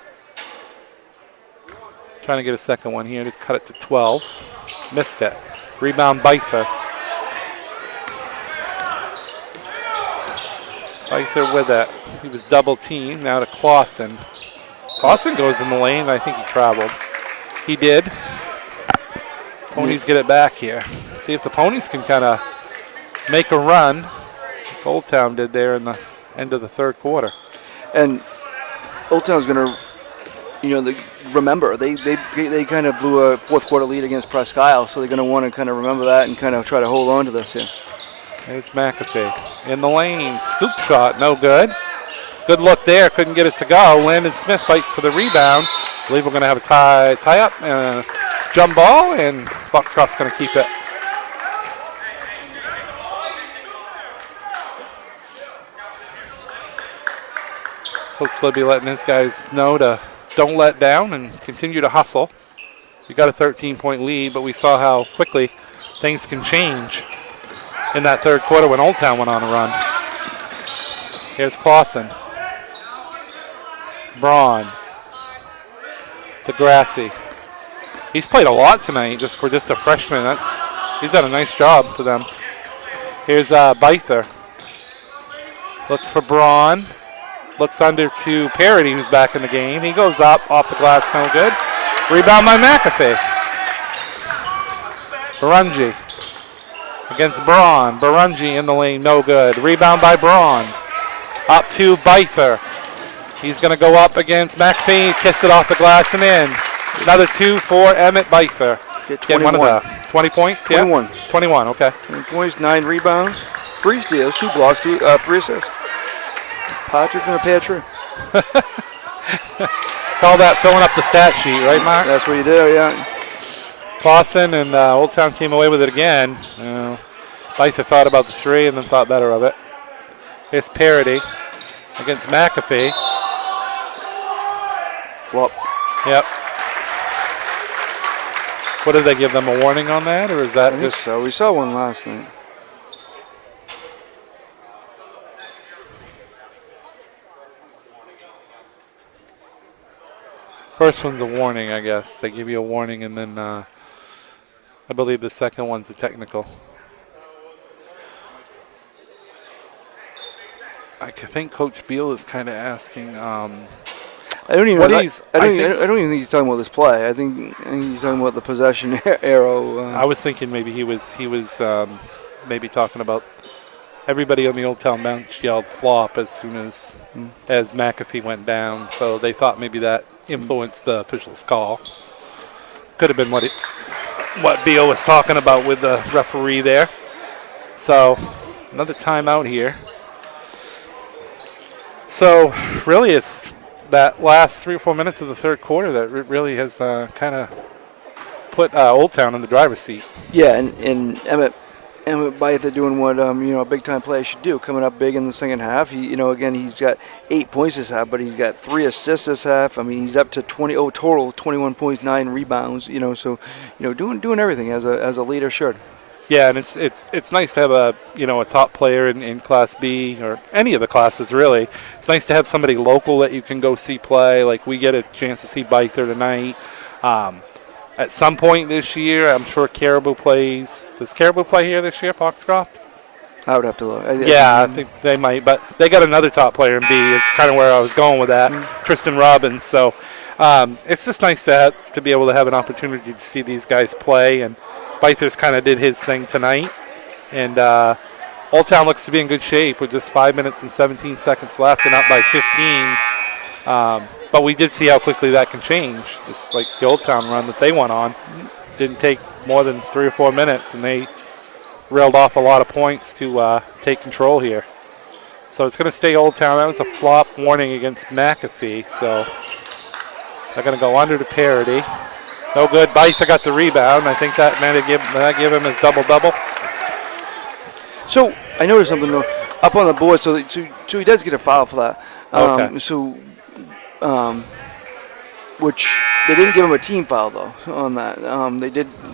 Trying to get a second one here to cut it to 12. Missed it. Rebound, Beither. Beither with it. He was double teamed. Now to Clausen. Clausen goes in the lane. I think he traveled. He did. Ponies get it back here. See if the Ponies can kind of make a run, like Old Town did there in the end of the third quarter. And Old Town's going to, remember they kind of blew a fourth quarter lead against Presque Isle, so they're going to want to kind of remember that and kind of try to hold on to this here. There's McAfee in the lane. Scoop shot, no good. Good look there, couldn't get it to go. Landon Smith fights for the rebound. I believe we're going to have a tie up and a jump ball, and Foxcroft's going to keep it. Coach Libby letting his guys know to don't let down and continue to hustle. You got a 13-point lead, but we saw how quickly things can change in that third quarter when Old Town went on a run. Here's Clausen. Braun. DeGrassi. He's played a lot tonight just for just a freshman. He's done a nice job for them. Here's Beither. Looks for Braun. Looks under to Parody, who's back in the game. He goes up, off the glass, no good. Rebound by McAfee. Barungi against Braun. Barungi in the lane, no good. Rebound by Braun. Up to Beither. He's going to go up against McAfee, kiss it off the glass and in. Another 2 for Emmett Beither. Get one of the 20 points? 21. Yeah? 21, okay. 20 points, 9 rebounds, 3 steals, 2 blocks, 3 assists. Partridge in a pear tree. Call that filling up the stat sheet, right, Mark? That's what you do, yeah. Clausen and Old Town came away with it again. Beither thought about the 3 and then thought better of it. Here's Parody against McAfee. Flop. Yep. What did they give them, a warning on that, or is that I just think so? We saw one last night. First one's a warning, I guess. They give you a warning, and then I believe the second one's a technical. I think Coach Beal is kind of asking. I don't even think he's talking about this play. I think he's talking about the possession arrow. I was thinking maybe he was maybe talking about everybody on the Old Town bench yelled flop as soon as McAfee went down. So they thought maybe that influenced the official's call. Could have been what Beal was talking about with the referee there. So another timeout here. So really it's that last 3 or 4 minutes of the third quarter that really has kind of put Old Town in the driver's seat. Yeah, and Emmett Beither doing what a big time player should do, coming up big in the second half. He's got 8 points this half, but he's got 3 assists this half. I mean, he's up to total 21 points, 9 rebounds. Doing everything as a leader should. Yeah, and it's nice to have a top player in Class B or any of the classes really. It's nice to have somebody local that you can go see play. Like we get a chance to see Beither tonight. At some point this year, I'm sure Caribou plays. Does Caribou play here this year, Foxcroft? I would have to look. I think they might, but they got another top player in B. It's kind of where I was going with that, Tristan Robbins. So it's just nice to be able to have an opportunity to see these guys play. And Beither's kind of did his thing tonight. And Old Town looks to be in good shape with just 5 minutes and 17 seconds left and up by 15. But we did see how quickly that can change. Just like the Old Town run that they went on. Didn't take more than 3 or 4 minutes, and they reeled off a lot of points to take control here. So it's going to stay Old Town. That was a flop warning against McAfee, so they're going to go under to parity. No good. Bytha got the rebound. I think that might give him his double-double. So I noticed something though, up on the board. So he does get a foul for that. Okay. Which they didn't give him a team foul though on that.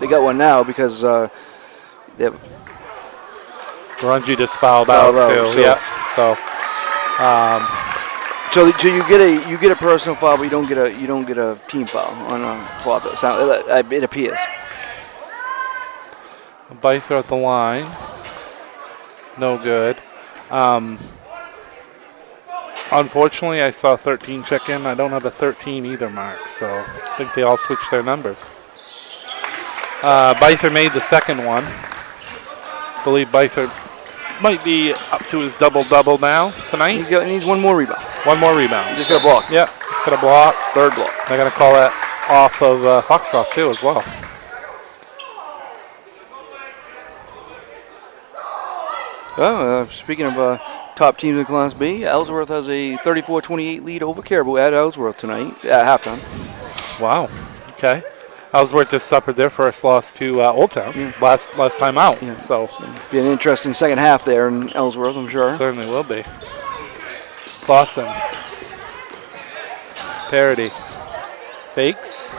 They got one now because they have Grungy just fouled out too. So. Yeah. So So you get a personal foul, but you don't get a team foul on a flop. It appears. Bytha at the line. No good. Unfortunately, I saw 13 check in. I don't have a 13 either, Mark, so I think they all switched their numbers. Bytha made the second one. I believe Bytha might be up to his double-double now tonight. He needs one more rebound. One more rebound. He just got a block. Yeah, just got a block. Third block. They're going to call that off of Foxcroft, too, as well. Speaking of top teams in Class B, Ellsworth has a 34-28 lead over Caribou at Ellsworth tonight at halftime. Wow. Okay. Ellsworth just suffered their first loss to Old Town last time out. Yeah. So be an interesting second half there in Ellsworth, I'm sure. Certainly will be. Clausen. Parody. Fakes.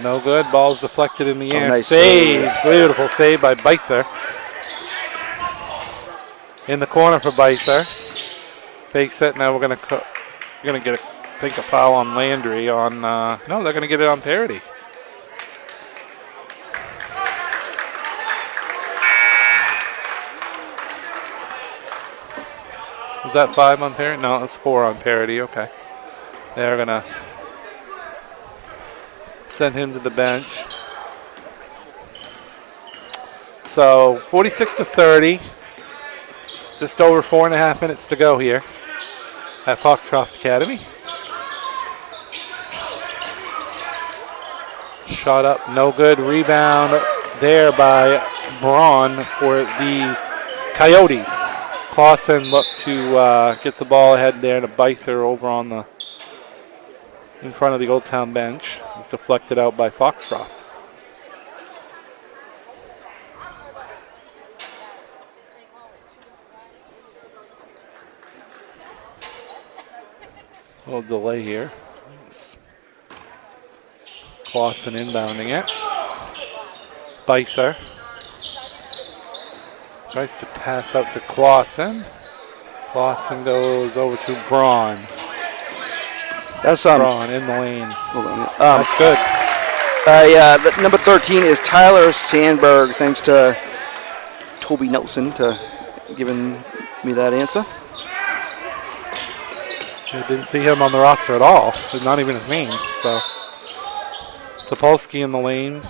No good. Ball's deflected in the air. Nice save. Beautiful save by Bytha. In the corner for Bytha. Fakes it. Now we're going to get a foul on Landry on. No, they're going to get it on Parody. Is that 5 on Parody? No, it's 4 on Parody. Okay. They're going to send him to the bench. So 46-30. Just over 4.5 minutes to go here at Foxcroft Academy. Shot up, no good. Rebound there by Braun for the Coyotes. Clausen looked to get the ball ahead there to Bytha over on in front of the Old Town bench. It's deflected out by Foxcroft. A little delay here. Clausen inbounding it. Bytha tries to pass out to Clausen. Clausen goes over to Braun. That's Braun in the lane. Hold on. That's good. The number 13 is Tyler Sandberg. Thanks to Toby Nelson to giving me that answer. I didn't see him on the roster at all. Not even his name. So Topolsky in the lane.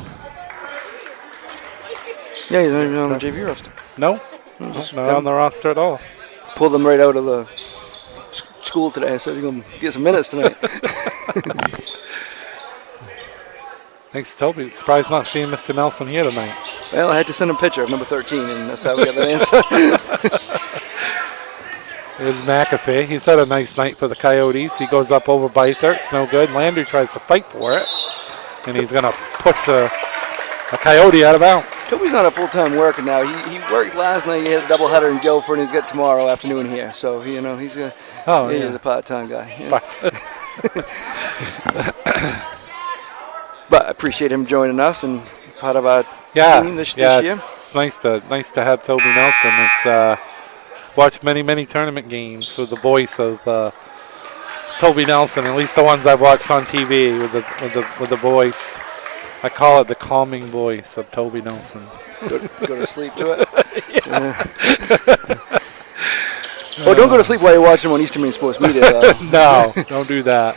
Yeah, he's not even on the JV roster. No, not on the roster at all. Pulled him right out of the school today, so he's going to get some minutes tonight. Thanks, Toby. Surprised not seeing Mr. Nelson here tonight. Well, I had to send him a picture of number 13, and that's how we got that answer. Here's McAfee. He's had a nice night for the Coyotes. He goes up over Bytha. It's no good. Landry tries to fight for it, and he's going to push a Coyote out of bounds. Toby's not a full-time worker now. He worked last night. He had a doubleheader in Guilford, and he's got tomorrow afternoon here. So, he's a part-time guy. Yeah. But I appreciate him joining us and part of our team this year. It's nice to have Toby Nelson. It's watched many tournament games with the voice of Toby Nelson. At least the ones I've watched on TV with the voice. I call it the calming voice of Toby Nelson. Go to sleep to it. Oh, don't go to sleep while you're watching him on Eastern Maine Sports Media. No, don't do that.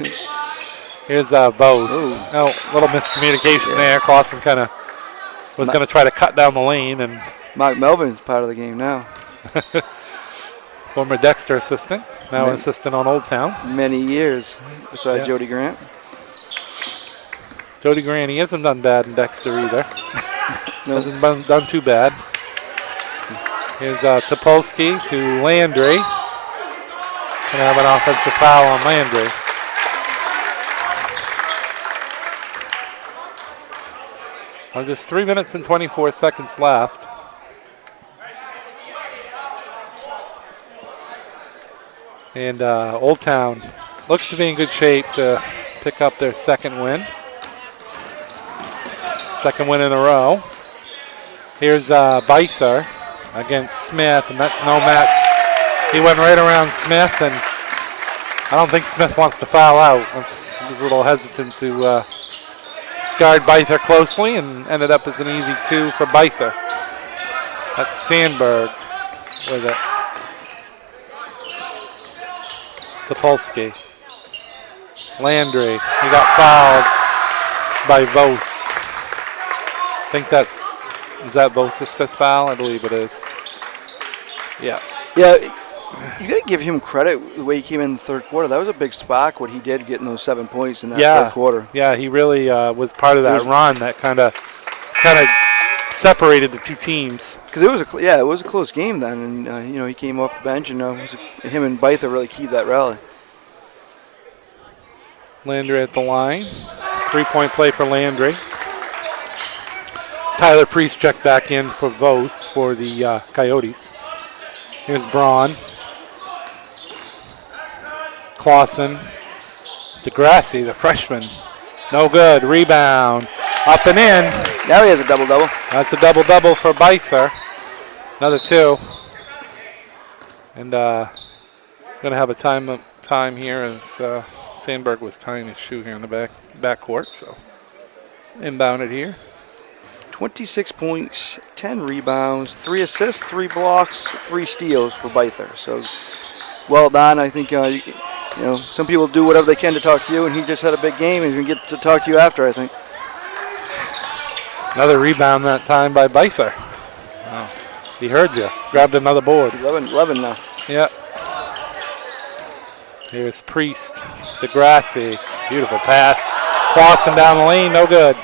Here's Bose. Oh, little miscommunication there. Clausen kind of was going to try to cut down the lane, and Mark Melvin's part of the game now. Former Dexter assistant, now an assistant on Old Town. Many years beside Jody Grant. Jody Grant, he hasn't done bad in Dexter either. Hasn't done too bad. Here's Topolsky to Landry. Gonna have an offensive foul on Landry. Well, just 3 minutes and 24 seconds left. And Old Town looks to be in good shape to pick up their second win. Second win in a row. Here's Beither against Smith, and that's no match. He went right around Smith, and I don't think Smith wants to foul out. He was a little hesitant to guard Beither closely, and ended up as an easy 2 for Beither. That's Sandberg with it. Topolsky. Landry. He got fouled by Vos. I think is that Vos' 5th foul? I believe it is. Yeah. Yeah, you got to give him credit the way he came in the third quarter. That was a big spark, what he did getting those 7 points in that third quarter. Yeah, he really was part of that run that kind of separated the two teams. Because it was a close game then, and he came off the bench, and him and Beither really keyed that rally. Landry at the line. 3-point play for Landry. Tyler Priest checked back in for Vos for the Coyotes. Here's Braun. Clausen. DeGrassi, the freshman. No good. Rebound. Up and in. Now he has a double-double. That's a double-double for Beither. Another 2. And going to have a time here as Sandberg was tying his shoe here in the back court. So inbound it here. 26 points, 10 rebounds, 3 assists, 3 blocks, 3 steals for Beither. So well done. I think some people do whatever they can to talk to you, and he just had a big game. He's going to get to talk to you after, I think. Another rebound that time by Beither. Wow. He heard you. Grabbed another board. 11 now. Yeah. Here's Priest. DeGrassi. Beautiful pass. Clausen down the lane. No good.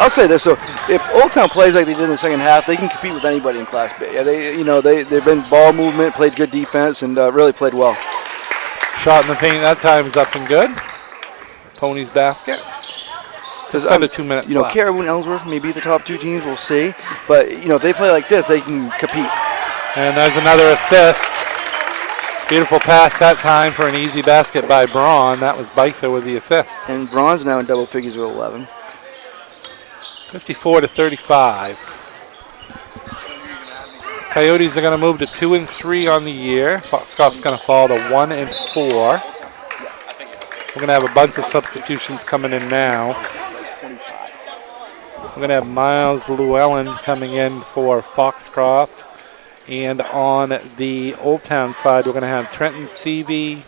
I'll say this, so if Old Town plays like they did in the second half, they can compete with anybody in Class B. Yeah, they've been ball movement, played good defense, and really played well. Shot in the paint that time is up and good. Ponies basket. Because under 2 minutes left. Caribou and Ellsworth may be the top 2 teams, we'll see. But, if they play like this, they can compete. And there's another assist. Beautiful pass that time for an easy basket by Braun. That was Beither with the assist. And Braun's now in double figures with 11. 54-35. Coyotes are going to move to 2-3 on the year. Foxcroft's going to fall to 1-4. We're going to have a bunch of substitutions coming in now. We're going to have Miles Llewellyn coming in for Foxcroft. And on the Old Town side, we're going to have Trenton Seavey,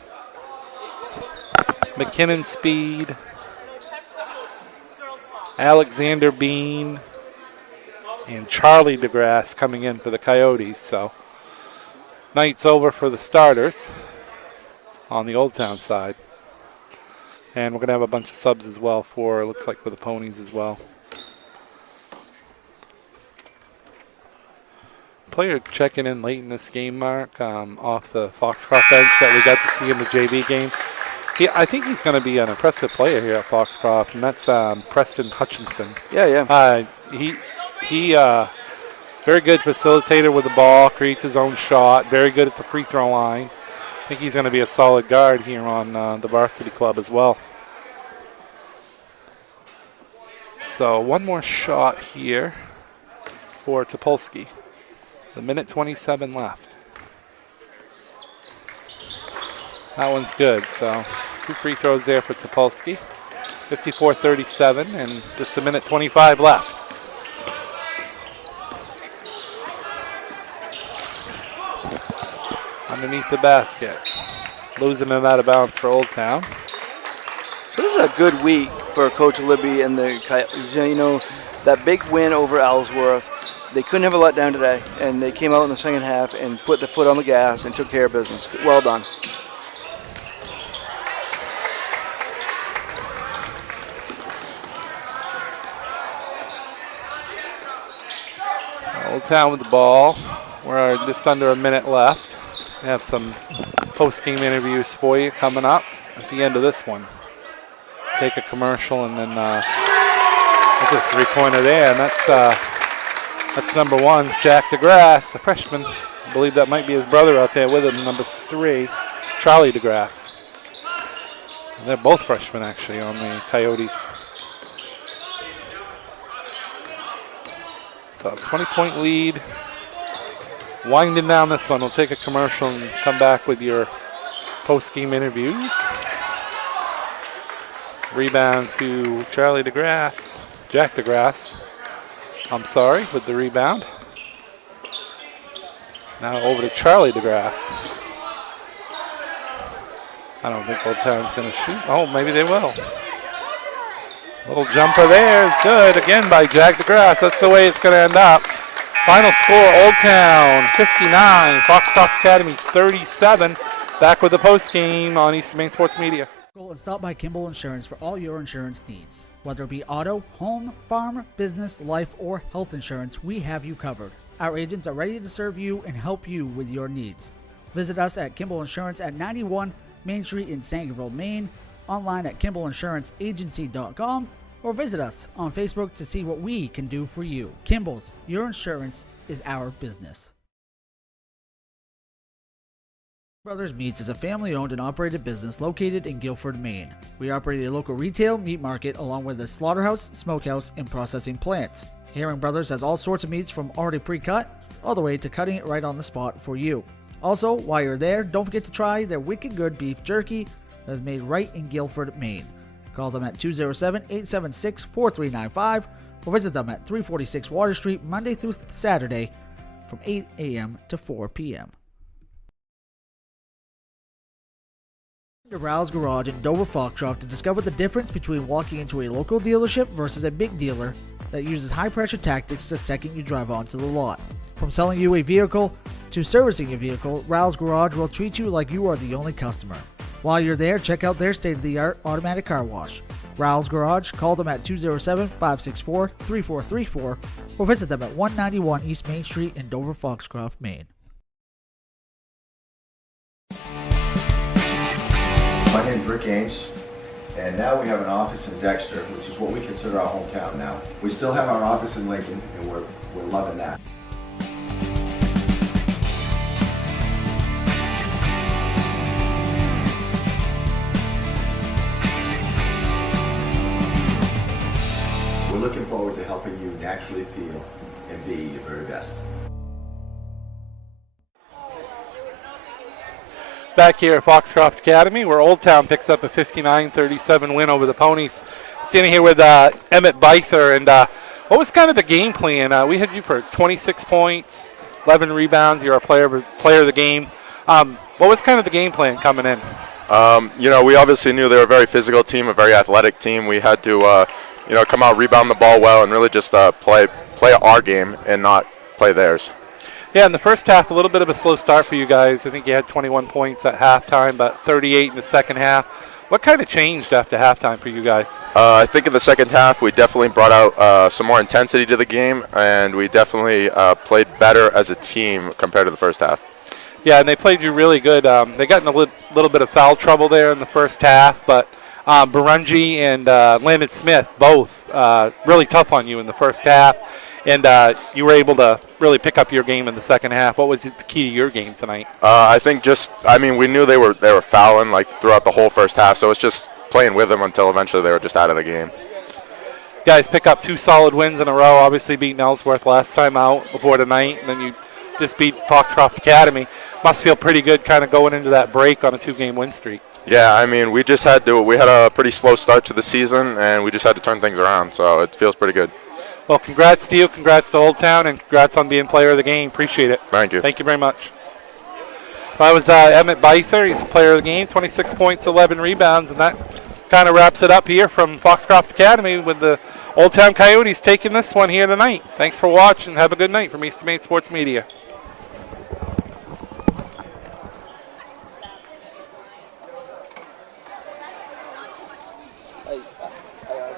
McKinnon Speed, Alexander Bean, and Charlie DeGrasse coming in for the Coyotes. So night's over for the starters on the Old Town side. And we're going to have a bunch of subs as well for, it looks like, for the Ponies as well. Player checking in late in this game, Mark, off the Foxcroft bench that we got to see in the JV game. I think he's going to be an impressive player here at Foxcroft, and that's Preston Hutchinson. Yeah. He very good facilitator with the ball, creates his own shot, very good at the free throw line. I think he's going to be a solid guard here on the varsity club as well. So one more shot here for Topolsky. A minute 27 left. That one's good, so 2 free throws there for Topolsky. 54-37 and just a minute 25 left. Underneath the basket. Losing it out of bounds for Old Town. So this is a good week for Coach Libby and the Coyotes. That big win over Ellsworth. They couldn't have a letdown today, and they came out in the second half and put the foot on the gas and took care of business. Well done. Old Town with the ball. We're just under a minute left. We have some post-game interviews for you coming up at the end of this one. Take a commercial and then there's a three-pointer there, and that's number 1, Jack DeGrasse, the freshman. I believe that might be his brother out there with him, number 3, Charlie DeGrasse. And they're both freshmen actually on the Coyotes. So 20-point lead. Winding down this one. We'll take a commercial and come back with your post-game interviews. Rebound to Charlie DeGrasse. Jack DeGrasse. I'm sorry, with the rebound. Now over to Charlie DeGrasse. I don't think Old Town's going to shoot. Oh, maybe they will. Little jumper there is good, again by Jack DeGrasse. That's the way it's going to end up. Final score, Old Town 59, Foxcroft Academy 37. Back with the post game on Eastern Maine Sports Media. And stop by Kimball Insurance for all your insurance needs. Whether it be auto, home, farm, business, life, or health insurance, we have you covered. Our agents are ready to serve you and help you with your needs. Visit us at Kimball Insurance at 91 Main Street in Sangerville, Maine, online at KimballInsuranceAgency.com, or visit us on Facebook to see what we can do for you. Kimball's, your insurance is our business. Brothers Meats is a family-owned and operated business located in Guilford, Maine. We operate a local retail meat market along with a slaughterhouse, smokehouse, and processing plants. Herring Brothers has all sorts of meats from already pre-cut all the way to cutting it right on the spot for you. Also, while you're there, don't forget to try their wicked good beef jerky that is made right in Guilford, Maine. Call them at 207-876-4395 or visit them at 346 Water Street Monday through Saturday from 8 a.m. to 4 p.m. To Rouse Garage in Dover Foxcroft to discover the difference between walking into a local dealership versus a big dealer that uses high-pressure tactics the second you drive onto the lot. From selling you a vehicle to servicing a vehicle, Rouse Garage will treat you like you are the only customer. While you're there, check out their state-of-the-art automatic car wash. Rouse Garage, call them at 207-564-3434 or visit them at 191 East Main Street in Dover Foxcroft, Maine. My name's Rick Ames, and now we have an office in Dexter, which is what we consider our hometown now. We still have our office in Lincoln, and we're loving that. We're looking forward to helping you naturally feel and be your very best. Back here at Foxcroft Academy, where Old Town picks up a 59-37 win over the Ponies. Standing here with Emmett Beither, and what was kind of the game plan? We had you for 26 points, 11 rebounds. You're our player of the game. What was kind of the game plan coming in? We obviously knew they were a very physical team, a very athletic team. We had to, come out, rebound the ball well, and really just play our game and not play theirs. Yeah, in the first half, a little bit of a slow start for you guys. I think you had 21 points at halftime, but 38 in the second half. What kind of changed after halftime for you guys? I think in the second half, we definitely brought out some more intensity to the game, and we definitely played better as a team compared to the first half. Yeah, and they played you really good. They got in a little bit of foul trouble there in the first half, but Barungi and Landon Smith both really tough on you in the first half. And you were able to really pick up your game in the second half. What was the key to your game tonight? I think we knew they were fouling throughout the whole first half, so it's just playing with them until eventually they were just out of the game. Guys pick up 2 solid wins in a row, obviously beating Ellsworth last time out before tonight, and then you just beat Foxcroft Academy. Must feel pretty good kind of going into that break on a 2-game win streak. Yeah, we had a pretty slow start to the season, and we just had to turn things around, so it feels pretty good. Well, congrats to you, congrats to Old Town, and congrats on being player of the game. Appreciate it. Thank you. Thank you very much. That was Emmett Beither. He's the player of the game, 26 points, 11 rebounds, and that kind of wraps it up here from Foxcroft Academy with the Old Town Coyotes taking this one here tonight. Thanks for watching. Have a good night from Eastern Maine Sports Media.